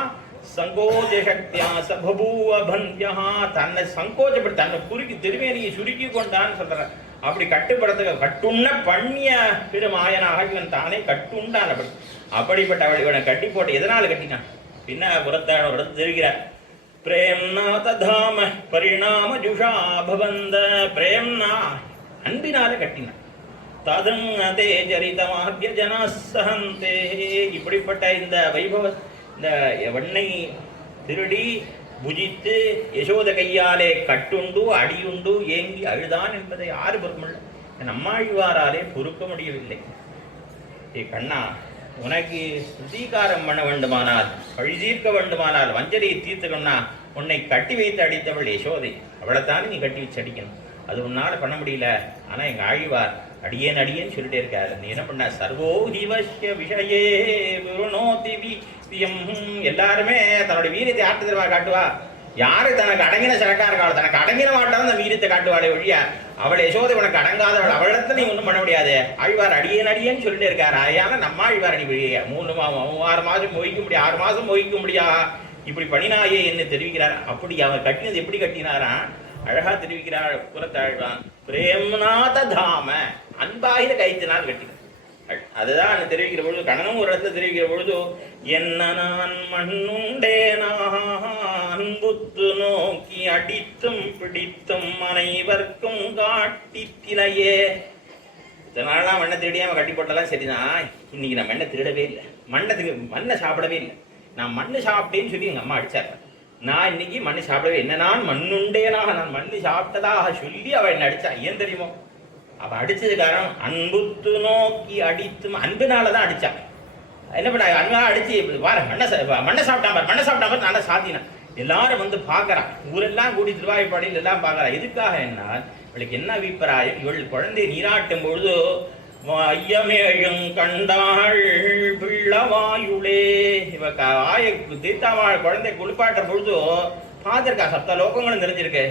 சங்கோஜ சக்தியா சபூவபன்யா தன்னை சங்கோஜப்பட்டு தன்னை குறுக்கி திருமேனியை சுருக்கி கொண்டான்னு சொல்ற. அப்படி கட்டுப்படுத்த கட்டுண்ண பண்ணிய பெருமாயனாக இவன் தானே கட்டுண்டான். அப்படிப்பட்ட அவள் இவனை கட்டி போட்டு எதனால கட்டினான் பின்ன புறத்தான தெரிகிறார். பிரேம்னா ததாம பரிணாம ஜுஷா பவந்த பிரேம்னா அன்பினால கட்டினான். ததே சரிதமாகிய ஜனசஹந்தே. இப்படிப்பட்ட இந்த வைபவ இந்த வெண்ணை திருடி புஜித்து யசோத கையாலே கட்டுண்டு அடியுண்டு ஏங்கி அழுதான் என்பதை யாரு பொறுக்கமுள்ள நம்மாழ்வாராலே பொறுக்க முடியவில்லை. ஏ கண்ணா, உனக்கு சுதீகாரம் பண்ண வேண்டுமானால் பழி தீர்க்க வேண்டுமானால் வஞ்சனையை தீர்த்துக்கணும்னா உன்னை கட்டி வைத்து அடித்தவள் யசோதை, அவளைத்தானே நீ கட்டி வச்சு அடிக்கணும். அது உன்னால பண்ண முடியல. ஆனா எங்க ஆழ்வார் அடியேன்னு சொல்லிட்டே இருக்காரு. நீ என்ன பண்ண, சர்வோஹிவஷ்ய விஷயே விருணோதி வீரியம். எல்லாருமே தன்னுடைய வீரியத்தை ஆட்டு தருவா காட்டுவா. யாரு தனக்கு அடங்கின சரக்கா இருக்காள், தனக்கு அடங்கின மாட்டாலும் அந்த வீரத்தை காட்டுவாளே ஒழிய அவள் யசோதை உனக்கு அடங்காதவள், அவளிடத்துல நீ ஒன்றும் பண்ண முடியாது. ஆழ்வார் அடியேன்னு சொல்லிட்டு இருக்காரு. அதையான நம்ம ஆழ்வார் அடி 6 மாதம் மொழிக்க முடியாது, 6 மாதம் மொழிக்க முடியா, இப்படி பண்ணினாயே என்று தெரிவிக்கிறார். அப்படி அவர் கட்டினது எப்படி கட்டினாரா அழகா தெரிவிக்கிறார் புறத்தாழ்வான். பிரேம்நாத தாம, அன்பாகிற கைத்தினால் கட்டினார். அதுதான் தெரிவிக்கிற பொழுது கண்ணனும் ஒரு இடத்துல தெரிவிக்கிற பொழுது, என்ன நான் மண்ணுண்டேனான் புத்து நோக்கி அடித்தும் பிடித்தும் அனைவர்க்கும் காட்டித்தினையே. இதனாலலாம் மண்ணை திருடியாம கட்டி போட்டாலாம் சரிதான். இன்னைக்கு நான் மண்ணை திருடவே இல்லை, மண்ணை சாப்பிடவே இல்லை. நான் மண்ணு சாப்பிட்டேன்னு சொல்லி எங்க அம்மா அடிச்சார். நான் இன்னைக்கு மண்ணு சாப்பிடவே, என்ன நான் மண்ணுண்டேனாக, நான் மண்ணு சாப்பிட்டதாக சொல்லி அவள் என்ன அடிச்சா. ஏன் தெரியுமோ? அவ அடிச்சது காரணம் அன்புத்து நோக்கி அடித்தும், அன்புனாலதான் அடிச்சான். என்ன பண்ண அன்பா அடிச்சு பாரு மண்ணை சாப்பிட்டான் நல்லா சாத்தினான். எல்லாரும் வந்து பாக்குறான், ஊரெல்லாம் கூடி திருவாய்ப்பாடியில் எல்லாம் பாக்குறான். எதுக்காக என்ன, இவளுக்கு என்ன அபிப்பிராயம், இவள் குழந்தை நீராட்டும் பொழுது ஐயமேழும் கண்டாள் பிள்ளவாயுளே, இவ ஆய தீர்த்தாவாள் குழந்தை குளிப்பாட்டுற பொழுது பார்த்திருக்கா, 7 லோகங்களும் தெரிஞ்சிருக்கு.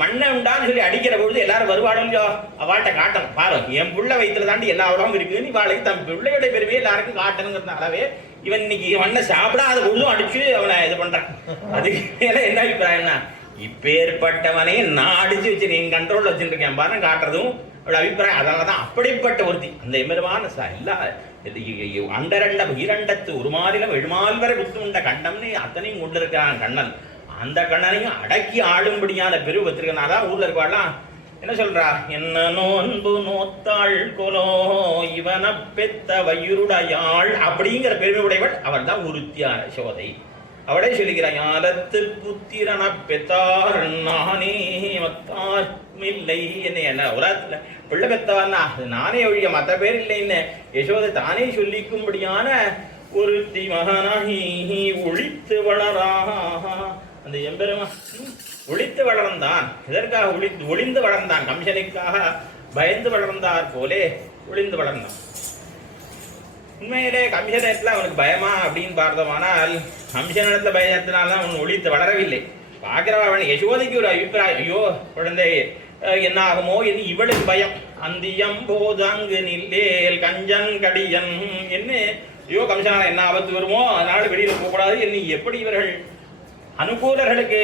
மண்ணை உண்டான்னு சொல்லி அடிக்கிற பொழுது எல்லாரும் வருவாடோ, அவள்கிட்ட காட்டணும். பாரு என் புள்ள வயிற்றுல தாண்டி எல்லா உடம்பும் இருக்குன்னு இவாளுக்கு தன் பிள்ளையோட பெருமையை எல்லாருக்கும் காட்டணுங்கிறதுனாலவே இவன் இன்னைக்கு மண்ணை சாப்பிடாத பொழுதும் அடிச்சு அவனை இது பண்றான். அதுக்கு மேல என்ன அபிப்பிராயம்னா, இப்பேற்பட்டவனே நான் அடிச்சு வச்சு நீங்க கண்ட்ரோல்ல வச்சுருக்கேன் பாருங்க காட்டுறதும் அவளோட அபிப்பிராயம். அதனாலதான் அப்படிப்பட்ட ஒருத்தி அந்த எம்பெருமான எல்லா அண்டரண்ட ஈரண்டத்து ஒரு மாநிலம் 7 வரை குத்து உண்ட கண்டம்னு அத்தனையும் கொண்டு இருக்கிறான் கண்ணன். அந்த கண்ணனையும் அடக்கி ஆளும்படியான பெரு வச்சிருக்கனாதான் ஊர்ல இருக்காளாம். என்ன சொல்றா, என்ன நோன்பு நோத்தாள் கொலோ இவன பெத்த வயிறுடையாள் அப்படிங்கிற பெருமை உடையவள் அவள் தான் உருத்தியான யசோதை. அவளே சொல்லிக்கிறான், ஞாலத்து புத்திரன பெத்தார் நானே மத்தார் இல்லை என்ன உலகத்துல பிள்ளை பெத்தவான்னா அது நானே ஒழிய மற்ற பேர் இல்லைன்னு யசோதை தானே சொல்லிக்கும்படியான ஒருத்தி மகனாகி ஒழித்து வளரா. அந்த எம்பெருமா ஒளித்து வளர்ந்தான். எதற்காக ஒளிந்து வளர்ந்தான்? கம்சனுக்காக பயந்து வளர்ந்தார் போலே ஒளிந்து வளர்ந்தான். உண்மையிலே கம்சனத்துல அவனுக்கு பயமா அப்படின்னு பார்த்தோமானால், கம்சனிடத்துல பயத்தினால்தான் அவன் ஒளித்து வளரவில்லை. பார்க்கிறவன் யசோதைக்கு ஒரு அபிப்பிராயம், ஐயோ குழந்தை என்ன ஆகுமோ என்று இவளுக்கு பயம். அந்தியம் போதாங்கு நில்லேல் கஞ்சன் கடியன் என்ன, ஐயோ கம்சனால என்ன ஆபத்து வருமோ, அதனால வெளியில போகக்கூடாது என்று எப்படி இவர்கள் அனுகூலர்களுக்கு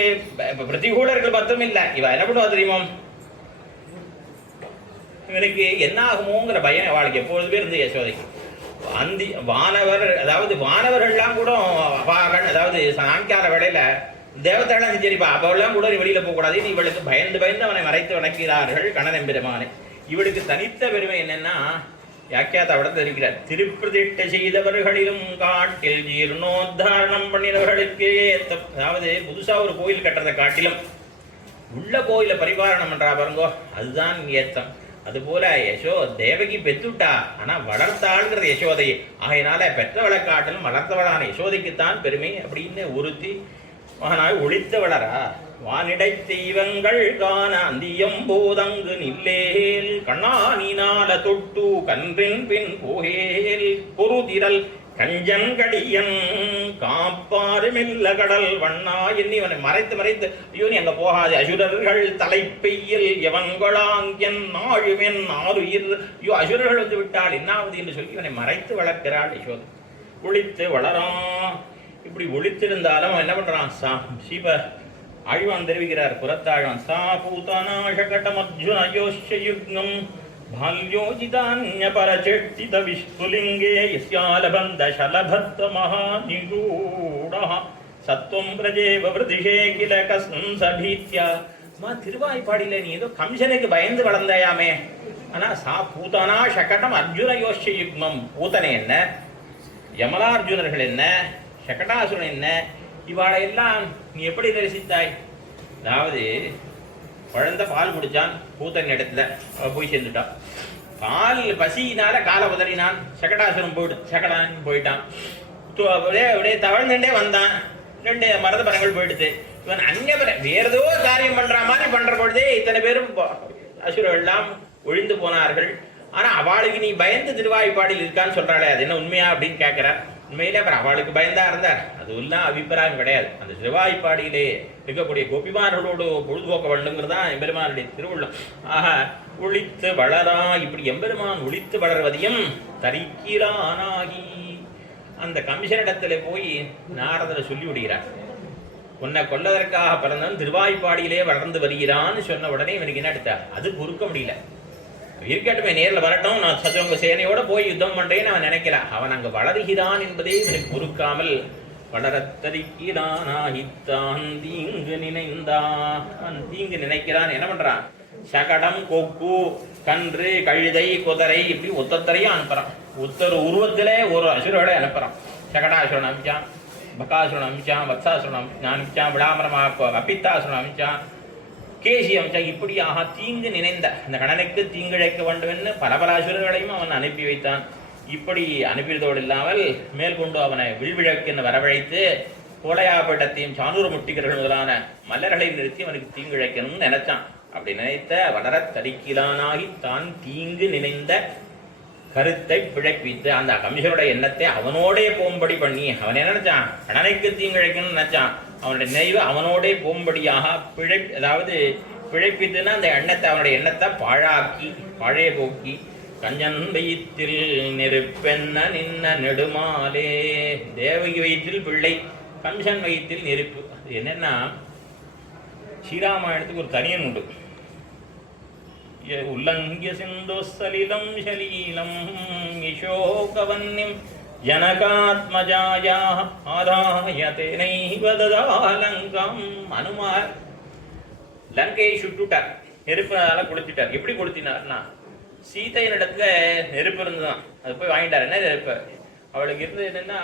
பிரதிகூலர்கள் மட்டும் இல்லை. இவ என்ன பண்ணுவா தெரியுமா, இவனுக்கு என்ன ஆகுமோங்கிற பயம் அவளுக்கு எப்பொழுதுமே இருந்து யசோதைக்கு. வானவர் அதாவது வானவர்கள்லாம் கூட அதாவது சாயங்கால வேளையில தேவத்தாலாம் சரிப்பா அவெல்லாம் கூட வெளியில போகக்கூடாது. இவளுக்கு பயந்து பயந்து அவனை மறைத்து வணக்கிறார்கள் கண்ணன் எம்பெருமானை. இவளுக்கு தனித்த பெருமை என்னன்னா, வியாக்கியாத அவடத்தை இருக்கிறார், திருப்பிரதிஷ்ட செய்தவர்களிலும் காட்டில் ஜீர்ணோத்தாரணம் பண்ணினவர்களுக்கு அதாவது புதுசா ஒரு கோயில் கட்டுறதை காட்டிலும் உள்ள கோயில பரிபாலனம் பண்றா பாருங்கோ, அதுதான் ஏத்தம். அதுபோல தேவகி பெத்துட்டா, ஆனா வளர்த்தாள்ங்கிறது யசோதை. ஆகையினால பெற்றவளை காட்டிலும் வளர்த்தவளான யசோதைக்குத்தான் பெருமை அப்படின்னு ஒருத்தி மகனாய் ஒளித்து வளரா. வானிடை தெய்வங்கள் காண அந்தியம் போதங்கு நில்லேல் கண்ணா நீனால தொட்டு கன்றின் பின் போகேல் பொருதிரல் கஞ்சன் கடியன் காப்பாறு மெல்ல கடல் வண்ணா என்னி அவனை மறைத்து மறைத்து, ஐயோ நீ அங்க போகாது, அசுரர்கள் தலைப்பையில் எவன்களாங்கன் நாழுமென் ஆறுயிர், ஐயோ அசுரர்கள் வந்து விட்டால் என்னாவது என்று சொல்லி இவனை மறைத்து வளர்க்கிறாள் யசோதை. ஒளித்து வளரான். இப்படி ஒளித்திருந்தாலும் அவன் என்ன பண்றான், சீப ஆழ்வான் தெரிவிக்கிறார் புறத்தாழ்வான், சா பூதானாஷகடம் அர்ஜுனயோஷ்யுக்னம் பால்யோஜிதான்ய பரச்செட்டித விஷ்ணுலிங்கே யஸ்யாலபந்த ஷலபத்த மகாநிகூடஹ சத்வம் பிரஜேவ விருதிஷே கில கஸ்ம் சபீத்யா. திருவாய்ப்பாடியில நீ ஏதோ கம்சனுக்கு பயந்து வளர்ந்தாயாமே, ஆனா சா பூதானா ஷகடம் அர்ஜுனயோஷ்யுக்மம், பூதனை என்ன, யமலார்ஜுனர்கள் என்ன, சகடாசுரன் என்ன, இவாளை எல்லாம் நீ எப்படி தரிசித்தாய்? அதாவது குழந்தை பால் குடிச்சான், பூத்தன் இடத்துல போய் சேர்ந்துட்டான். பால் பசியினால காலை உதறினான், சகடாசுரம் போயிட்டான். அப்படியே தவழ்ந்துட்டே வந்தான், 2 மரத பரங்கள் போயிடுது. இவன் அந்நிய வேற ஏதோ காரியம் பண்ற மாதிரி பண்ற பொழுதே இத்தனை பேரும் அசுரர்கள் எல்லாம் ஒழிந்து போனார்கள். ஆனா அவளுக்கு நீ பயந்து திருவாய்ப்பாடியில் இருக்கான்னு சொல்றாளே, அது என்ன உண்மையா அப்படின்னு கேட்கிறார். உண்மையிலே அப்புறம் அவளுக்கு பயந்தா இருந்தார், அதுவெல்லாம் அபிப்பிராயம் கிடையாது. அந்த திருவாய்ப்பாடியிலே இருக்கக்கூடிய கோபிமார்களோடு பொழுதுபோக்க வேண்டுங்கிறதான் எம்பெருமானுடைய திருவுள்ளம். ஆக ஒளித்து வளரா, இப்படி எம்பெருமான் ஒளித்து வளர்வதையும் தரிக்கிறானாகி அந்த கமிஷனிடத்துல போய் நாரதரை சொல்லி விடுகிறார். உன்னை கொல்லதற்காக பிறந்தவன் திருவாய்ப்பாடியிலே வளர்ந்து வருகிறான்னு சொன்ன உடனே இவனுக்கு என்ன எடுத்தார், அது பொறுக்க முடியல. இருக்கட்டுமே, நேரில் வரட்டும், நான் சதுரங்க சேனையோட போய் யுத்தம் பண்றேன்னு அவன் நினைக்கிறான். அவன் அங்கு வளருகிறான் என்பதே இவனுக்கு பொறுக்காமல் வளரத்தரிக்கிறானாகித்தான் தீங்கு நினைந்தான், தீங்கு நினைக்கிறான். என்ன பண்றான், சகடம், கொக்கு, கன்று, கழுதை, குதிரை இப்படி ஒத்தத்தரையும் அனுப்புறான். ஒத்தர் உருவத்திலே ஒரு அசுரனை அனுப்புறான். சகடாசுரன் அமிச்சான், பகாசுரன் அமிச்சான், வத்சாசுரன் அமிச்சான், விடாமரமாக அப்பித்தாசுரன் அமிச்சான், கேசி அமிச்சான். இப்படியாக தீங்கு நினைந்த அந்த கணனுக்கு தீங்கிழைக்க வேண்டும் என்று பல பல அசுரர்களையும் அவன் அனுப்பி வைத்தான். இப்படி அனுப்பியதோடு இல்லாமல் மேற்கொண்டு அவனை வில்விழக்கு என்று வரவழைத்து கோலையாபீடத்தையும் சானூர் முட்டிகர்கள் முதலான மல்லர்களை நிறுத்தி அவனுக்கு தீங்கிழைக்கணும்னு நினைச்சான். அப்படி நினைத்த வளர தரிக்கிலானாகி தான் தீங்கு நினைந்த கருத்தை பிழைப்பித்து அந்த கமிஷனுடைய எண்ணத்தை அவனோடே போம்படி பண்ணி, அவன் என்ன நினைச்சான், கணனைக்கு தீங்கிழைக்கணும்னு நினைச்சான். அவனுடைய நினைவு அவனோடே போம்படியாக அதாவது பிழைப்பித்துன்னா அந்த எண்ணத்தை, அவனுடைய எண்ணத்தை பாழாக்கி பழைய போக்கி கஞ்சன் வயிற்றில் நெருப்பென்ன நின்ன நெடுமாலே, தேவகி வயிற்றில் பிள்ளை, கம்சன் வயிற்றில் நெருப்பு. அது என்னன்னா, ஸ்ரீராமாயணத்துக்கு ஒரு தனியன் உண்டு. உல்லங்கிய சிந்து சலிலம் ஷலீலம் யசோகவன்யம் ஜனகாத்மஜாயா ஆதாயதே நைவததாலங்கம். அனுமார் லங்கையை சுட்டுட்டார், நெருப்பினால கொளுத்திட்டார். எப்படி கொளுத்தினார்னா, சீதையின் இடத்துல நெருப்பு இருந்துதான், அது போய் வாங்கிட்டார். என்ன நெருப்பு அவளுக்கு இருந்தது என்னன்னா,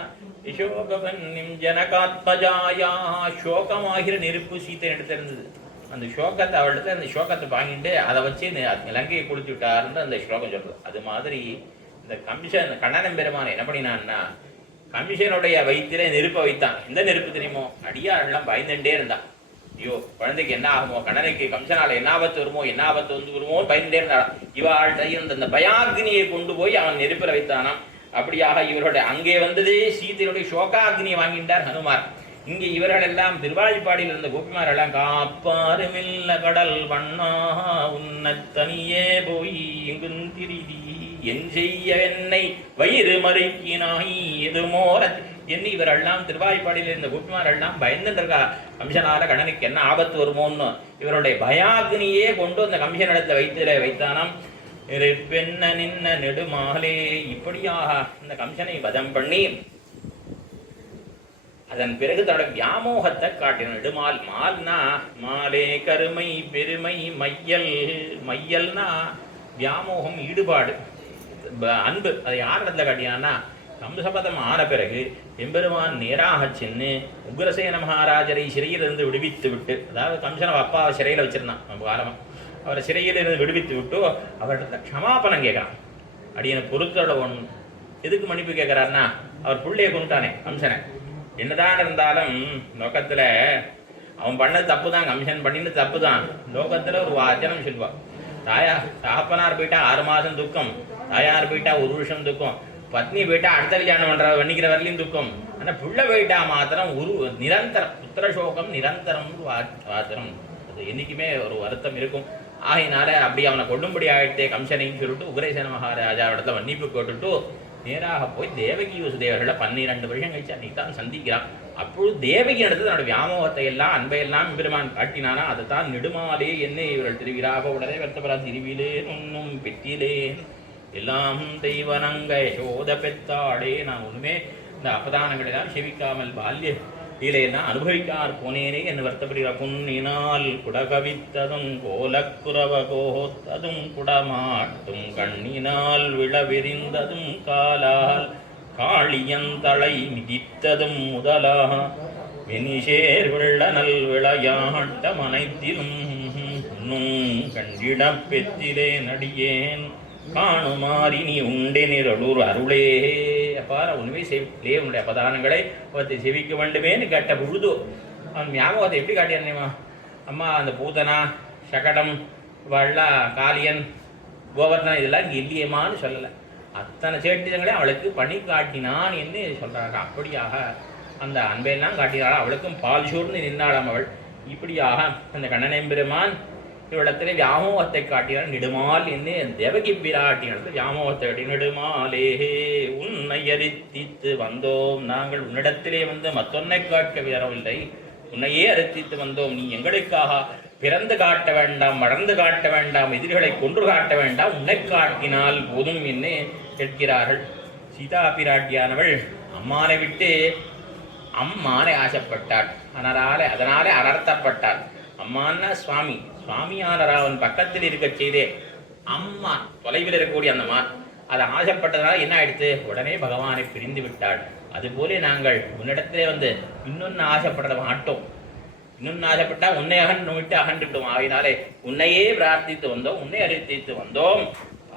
யசோகவன்யம் ஜனகாத்மஜாயா, சோகமாகிற நெருப்பு சீதையின் இடத்துல இருந்தது. அந்த ஸ்லோகத்தை அவளிடத்துல அந்த ஸ்லோகத்தை வாங்கிட்டு அதை வச்சு லங்கையை குளிச்சு விட்டாருன்னு அந்த ஸ்லோகம் சொல்றது. அது மாதிரி இந்த கமிஷன் கண்ணனம் பெருமான் என்ன பண்ணினான்னா, கமிஷனுடைய வயிற்றிலே நெருப்பை வைத்தான். எந்த நெருப்பு தெரியுமோ, அடியாரெல்லாம் பயந்துட்டே இருந்தான். ஐயோ குழந்தைக்கு என்ன ஆகுமோ, கண்ணனுக்கு கம்சனால என்ன ஆபத்து வருமோ, என்ன ஆபத்து வந்து வருமோ பயந்துட்டே இருந்தான். இவாழ்கிட்ட அந்த பயாக்னியை கொண்டு போய் அவன் நெருப்பில் வைத்தானாம். அப்படியாக இவருடைய அங்கே வந்தது சீதையுடைய சோகாக்னியை வாங்கிட்டார் ஹனுமார். இங்கே இவர்கள் எல்லாம் திருவாழிப்பாடியில் இருந்த கோபிமார் எல்லாம் காப்பாருமில்ல கடல் வண்ணா உன்னத்தனியே போய் எங்குந்திரிதி என் செய்ய என்னை வயிறு மறைக்கினாய் எது மோர என்று இவரெல்லாம் திருவாய்ப்பாடியில் இருந்த கோபிமார் எல்லாம் பயந்துருக்கா. கம்சனால கண்ணனுக்கு என்ன ஆபத்து வருமோன்னு இவருடைய பயாக்னியே கொண்டு அந்த கம்சன் இடத்துல வைத்தானாம். பெண்ண நின்ன நெடுமாலே, இப்படியாக இந்த கம்சனை வதம் பண்ணி அதன் பிறகு தன்னோட வியாமோகத்தை காட்டின. நெடுமால், மால்னா மாலே கருமை பெருமை மையல், மையல்னா வியாமோகம் ஈடுபாடு அன்பு. அதை யார் இடத்துல காட்டினான்னா, கம்சபதம் ஆன பிறகு எம்பெருமான் நேராக சென்று உக்ரசேன மகாராஜரை சிறையிலிருந்து விடுவித்து விட்டு, அதாவது கம்சனை அப்பாவை சிறையில் வச்சிருந்தான் நம்ம காலமாக, அவரை சிறையிலிருந்து விடுவித்து விட்டு அவர்கிட்ட க்ஷமாபணம் கேட்கறான். அடியனை பொறுத்தோட ஒன்று எதுக்கு மன்னிப்பு கேட்கறாருன்னா, அவர் பிள்ளையை கொண்டுட்டானே கம்சனை. என்னதான் இருந்தாலும் லோகத்துல அவன் பண்ணது தப்பு தான், கமிஷன் பண்ணினது தப்பு தான். லோகத்துல ஒரு வாச்சனம் சொல்லுவான், தகப்பனார் போயிட்டா 6 மாதம் துக்கம், தாயார் போயிட்டா 1 வருஷம் துக்கம், பத்னி போயிட்டா அடுத்த கல்யாணம் பண்ற வண்ணிக்கிற வரலையும் துக்கம். ஆனா பிள்ளை போயிட்டா மாத்திரம் ஒரு நிரந்தரம், புத்திரசோகம் நிரந்தரம் வாத்திரம், அது என்னைக்குமே ஒரு வருத்தம் இருக்கும். ஆகினால அப்படி அவனை கொள்ளும்படி ஆயிட்டே கம்சனைன்னு சொல்லிட்டு உக்ரசேன மகாராஜாவிடத்துல மன்னிப்பு கேட்டுட்டு நேராக போய் தேவகி வசுதேவர்களை 12 வருஷம் கழிச்சு அன்னைக்கு தான் சந்திக்கிறான். அப்பொழுது தேவகி நடத்து தன்னோட வியாமோகத்தை எல்லாம் அன்பையெல்லாம் பெருமான் காட்டினானா. அதை தான் நெடுமாலே என்ன இவர்கள் திருவிழாக உடனே வருத்தப்படா திருவிலேன் ஒன்னும் பெற்றிலேன் எல்லாம் தெய்வனங்க யசோத பெத்தாடே. நான் ஒண்ணுமே இந்த அபதானங்களை எல்லாம் செவிக்காமல் பால்ய லீலையெல்லாம் அனுபவிக்கார் போனேனே என்று வருத்தப்படுகிற. புண்ணினால் குடகவித்ததும் கோலக்குறவ கோத்ததும் குடமாட்டும் கண்ணினால் விழவிரிந்ததும் காலால் காளியந்தளை மிதித்ததும் முதலா வெனிஷேர் வெள்ளநல் விளையாட்டம் அனைத்திலும் கண்டிடப் பெத்திலே நடியேன் காணுமாறி நீ உண்டெனிரளூர் அருளே. அப்பார உண்மை செய்விலே உன்னுடைய பதானங்களை அவத்தை செவிக்க வேண்டுமேன்னு கேட்ட பொழுது அவன் ஞாபகத்தை எப்படி காட்டியானேமா, அம்மா அந்த பூதனா சகடம் வள்ளா காளியன் கோவர்தன் இதெல்லாம் இங்கே இல்லையேமான்னு சொல்லலை. அத்தனை சேட்டிதங்களையும் அவளுக்கு பண்ணி காட்டினான் என்று சொல்றாங்க. அப்படியாக அந்த அன்பையெல்லாம் காட்டினாள். அவளுக்கும் பால் சூர்ந்து நின்றாளாம் அவள். இப்படியாக அந்த கண்ணனெம்பெருமான் இவ்விடத்திலே வியாமோகத்தை காட்டினான். நெடுமால் என்று தேவகி பிராட்டினத்தில் வியாமோகத்தை காட்டி, நெடுமாலே உன்னை அரித்தித்து வந்தோம், நாங்கள் உன்னிடத்திலே வந்து மத்தொன்னை காட்க வரவில்லை, உன்னையே அரித்தித்து வந்தோம், நீ எங்களுக்காக பிறந்து காட்ட வேண்டாம், வளர்ந்து காட்ட வேண்டாம், எதிரிகளை கொன்று காட்ட வேண்டாம், உன்னை காட்டினால் போதும் என்று கேட்கிறார்கள். சீதா பிராட்டியானவள் அம்மானை விட்டு அம்மானை ஆசைப்பட்டாள். அதனாலே அனர்த்தப்பட்டாள். அம்மான்னா சுவாமி, சுவாமியானரா அவன் பக்கத்தில் இருக்க செய்தே அம்மா தொலைவில் இருக்கக்கூடிய அந்த மான் அதை ஆசைப்பட்டதுனால என்ன ஆயிடுத்து, உடனே பகவானை பிரிந்து விட்டாள். அதுபோல நாங்கள் உன்னிடத்திலே வந்து இன்னொன்னு ஆசைப்பட மாட்டோம். இன்னொன்னு ஆசைப்பட்டா உன்னை விட்டு அகன்றுட்டோம். ஆகினாலே உன்னையே பிரார்த்தித்து வந்தோம், உன்னை அரித்தித்து வந்தோம்,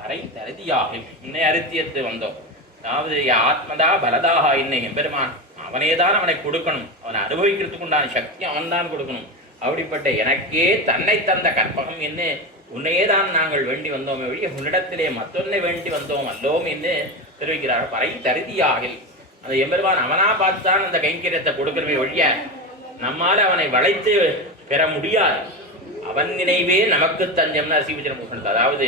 அரை தருதியாக உன்னை அரித்தியத்து வந்தோம். அதாவது ஆத்மதா பலதாக என்னை எம்பெருமான் அவனேதான் அவனை கொடுக்கணும், அவனை அனுபவிக்கிறதுக்கு உண்டான சக்தி அவன் தான் கொடுக்கணும். அப்படிப்பட்ட எனக்கே தன்னை தந்த கற்பகம் என்று உன்னையே தான் நாங்கள் வேண்டி வந்தோம், வழிய உன்னிடத்திலே மற்றொன்னை வேண்டி வந்தோம் அல்லோம் என்று தெரிவிக்கிறார்கள். பறை தருதியாகில் அந்த எம்பெருமான் அவனா பார்த்துதான் அந்த கைங்கரியத்தை கொடுக்கிறவே வழிய நம்மால அவனை வளைத்து பெற முடியாது. அவன் நினைவே நமக்கு தஞ்சம்னு சீவச்சரம். அதாவது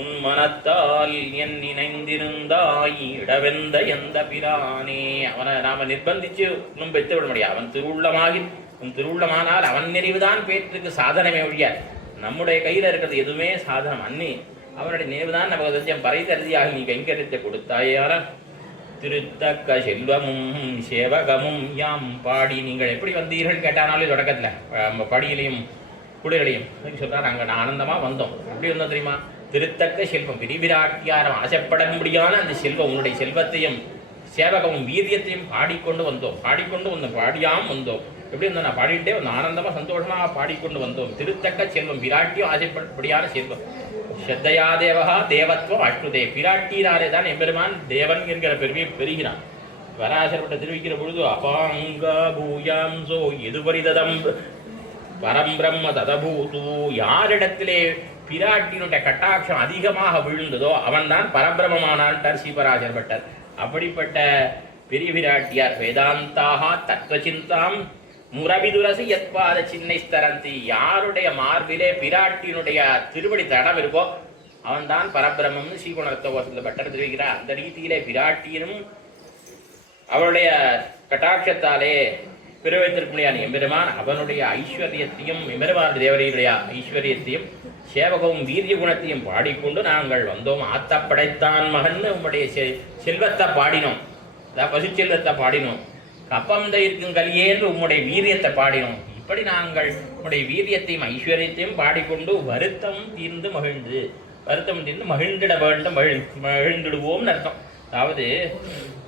உன் மனத்தால் என் நினைந்திருந்தாய் இடவெந்த எந்த பிரானே, அவனை நாம நிர்பந்திச்சு இன்னும் பெற்று விட முடியாது. அவன் திருவுள்ளமாகி உன் திருவுள்ளமானால் அவன் நினைவுதான் பேற்றுக்கு சாதனமே ஒழிய நம்முடைய கையில இருக்கிறது எதுவுமே சாதனம் அன்னி அவனுடைய நினைவுதான் நமக்கு தஞ்சம். பறை தருதியாக நீ கைங்கரியத்தை கொடுத்தாயார திருத்தக்க செல்வமும் சேவகமும் யாம் பாடி. நீங்கள் எப்படி வந்தீர்கள் கேட்டானாலே தொடக்கத்தில் படியிலையும் குளிரலையும் சொல்றாரு, நாங்கள் ஆனந்தமா வந்தோம். எப்படி வந்தோம் தெரியுமா? திருத்தக்க செல்வம், விரிவிராட்டியாரம் ஆசைப்பட முடியாத அந்த செல்வம், உன்னுடைய செல்வத்தையும் சேவகமும் வீரியத்தையும் பாடிக்கொண்டு வந்தோம். பாடியாம் வந்தோம். எப்படி வந்தோம்? நான் பாடிட்டே வந்தோம், ஆனந்தமா சந்தோஷமா பாடிக்கொண்டு வந்தோம். திருத்தக்க செல்வம், விராட்டியும் ஆசைப்படப்படியான செல்வம். ஸ்ரத்தையா தேவகா தேவத்வம் அஷ்டுதே, பிராட்டினாலே தான் எம்பெருமான் தேவன் என்கிற பெருமையை பெறுகிறான். வராசரப்பட்ட தெரிவிக்கிற பொழுது அபாங்க பூயாம்சோ எதுபரிததம் பரம் பிரம்ம ததபூது, யாரிடத்திலே பிராட்டினுடைய கட்டாட்சம் அதிகமாக விழுந்ததோ அவன் தான் பரபிரமமானான்ட்டார் ஸ்ரீபராசர் பட்டர். அப்படிப்பட்ட பெரிய பிராட்டியார் வேதாந்தாக தத்துவச்சிந்தாம் முரபிதுரசி எத்பாத சின்னை ஸ்தரந்தி, யாருடைய மார்பிலே பிராட்டினுடைய திருவடி தடம் இருக்கோ அவன் தான் பரபிரமம்னு ஸ்ரீகுணரத்தோகத்தில் பட்டர் தெரிவிக்கிறார். அந்த ரீதியிலே பிராட்டியினும் அவருடைய கட்டாட்சத்தாலே பிறவைத்திருக்க முடியாது எம்பெருமான் அவனுடைய ஐஸ்வர்யத்தையும் எம்பெருமான் தேவரையுடைய ஐஸ்வர்யத்தையும் சேவகமும் வீரிய குணத்தையும் பாடிக்கொண்டு நாங்கள் வந்தோம். ஆத்தப்படைத்தான் மகன் உம்முடைய செல்வத்தை பாடினோம், அதாவது பசு செல்வத்தை பாடினோம். கப்பம் இருக்கும் கலியேன்று உம்முடைய வீரியத்தை பாடினோம். இப்படி நாங்கள் உம்முடைய வீரியத்தையும் ஐஸ்வர்யத்தையும் பாடிக்கொண்டு வருத்தம் தீர்ந்து மகிழ்ந்திட வேண்டும், மகிழ்ந்திடுவோம்னு அர்த்தம். அதாவது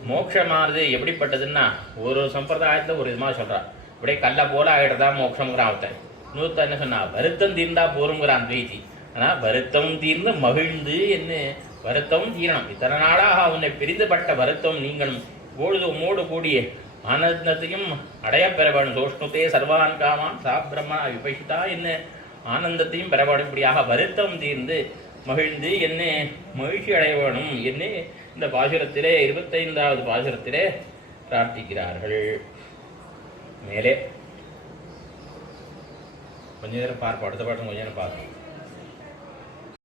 மோட்சமானது எப்படிப்பட்டதுன்னா ஒரு சம்பிரதாயத்தில் ஒரு விதமாக சொல்கிறான், இப்படியே கல்லை போல ஆகிடுறதா மோட்சம்ங்கிறான் ஒருத்தன். இன்னொருத்தன் என்ன சொன்னா, வருத்தம் தீர்ந்தா போருங்கிறான் துவைத்தி. ஆனால் வருத்தம் தீர்ந்து மகிழ்ந்து என்ன வருத்தம் தீரணும். இத்தனை நாளாக உன்னை பிரிந்துபட்ட வருத்தம் நீங்களும் பொழுது உம்மோடு கூடிய ஆனந்தத்தையும் அடைய பெற வேண்டும். சோஷ்ணுத்தே சர்வான் காமான் சா பிரம்மா விபஷிதா என்ன ஆனந்தத்தையும் பெற வேண்டும். இப்படியாக வருத்தம் தீர்ந்து மகிழ்ந்து என்ன மகிழ்ச்சி அடைய வேணும் என்ன இந்த பாசுரத்திலே 25வது பாசுரத்திலே பிரார்த்திக்கிறார்கள். மேலே கொஞ்ச நேரம் பார்ப்போம், அடுத்த பாட்டும் கொஞ்ச நேரம் பார்ப்போம்.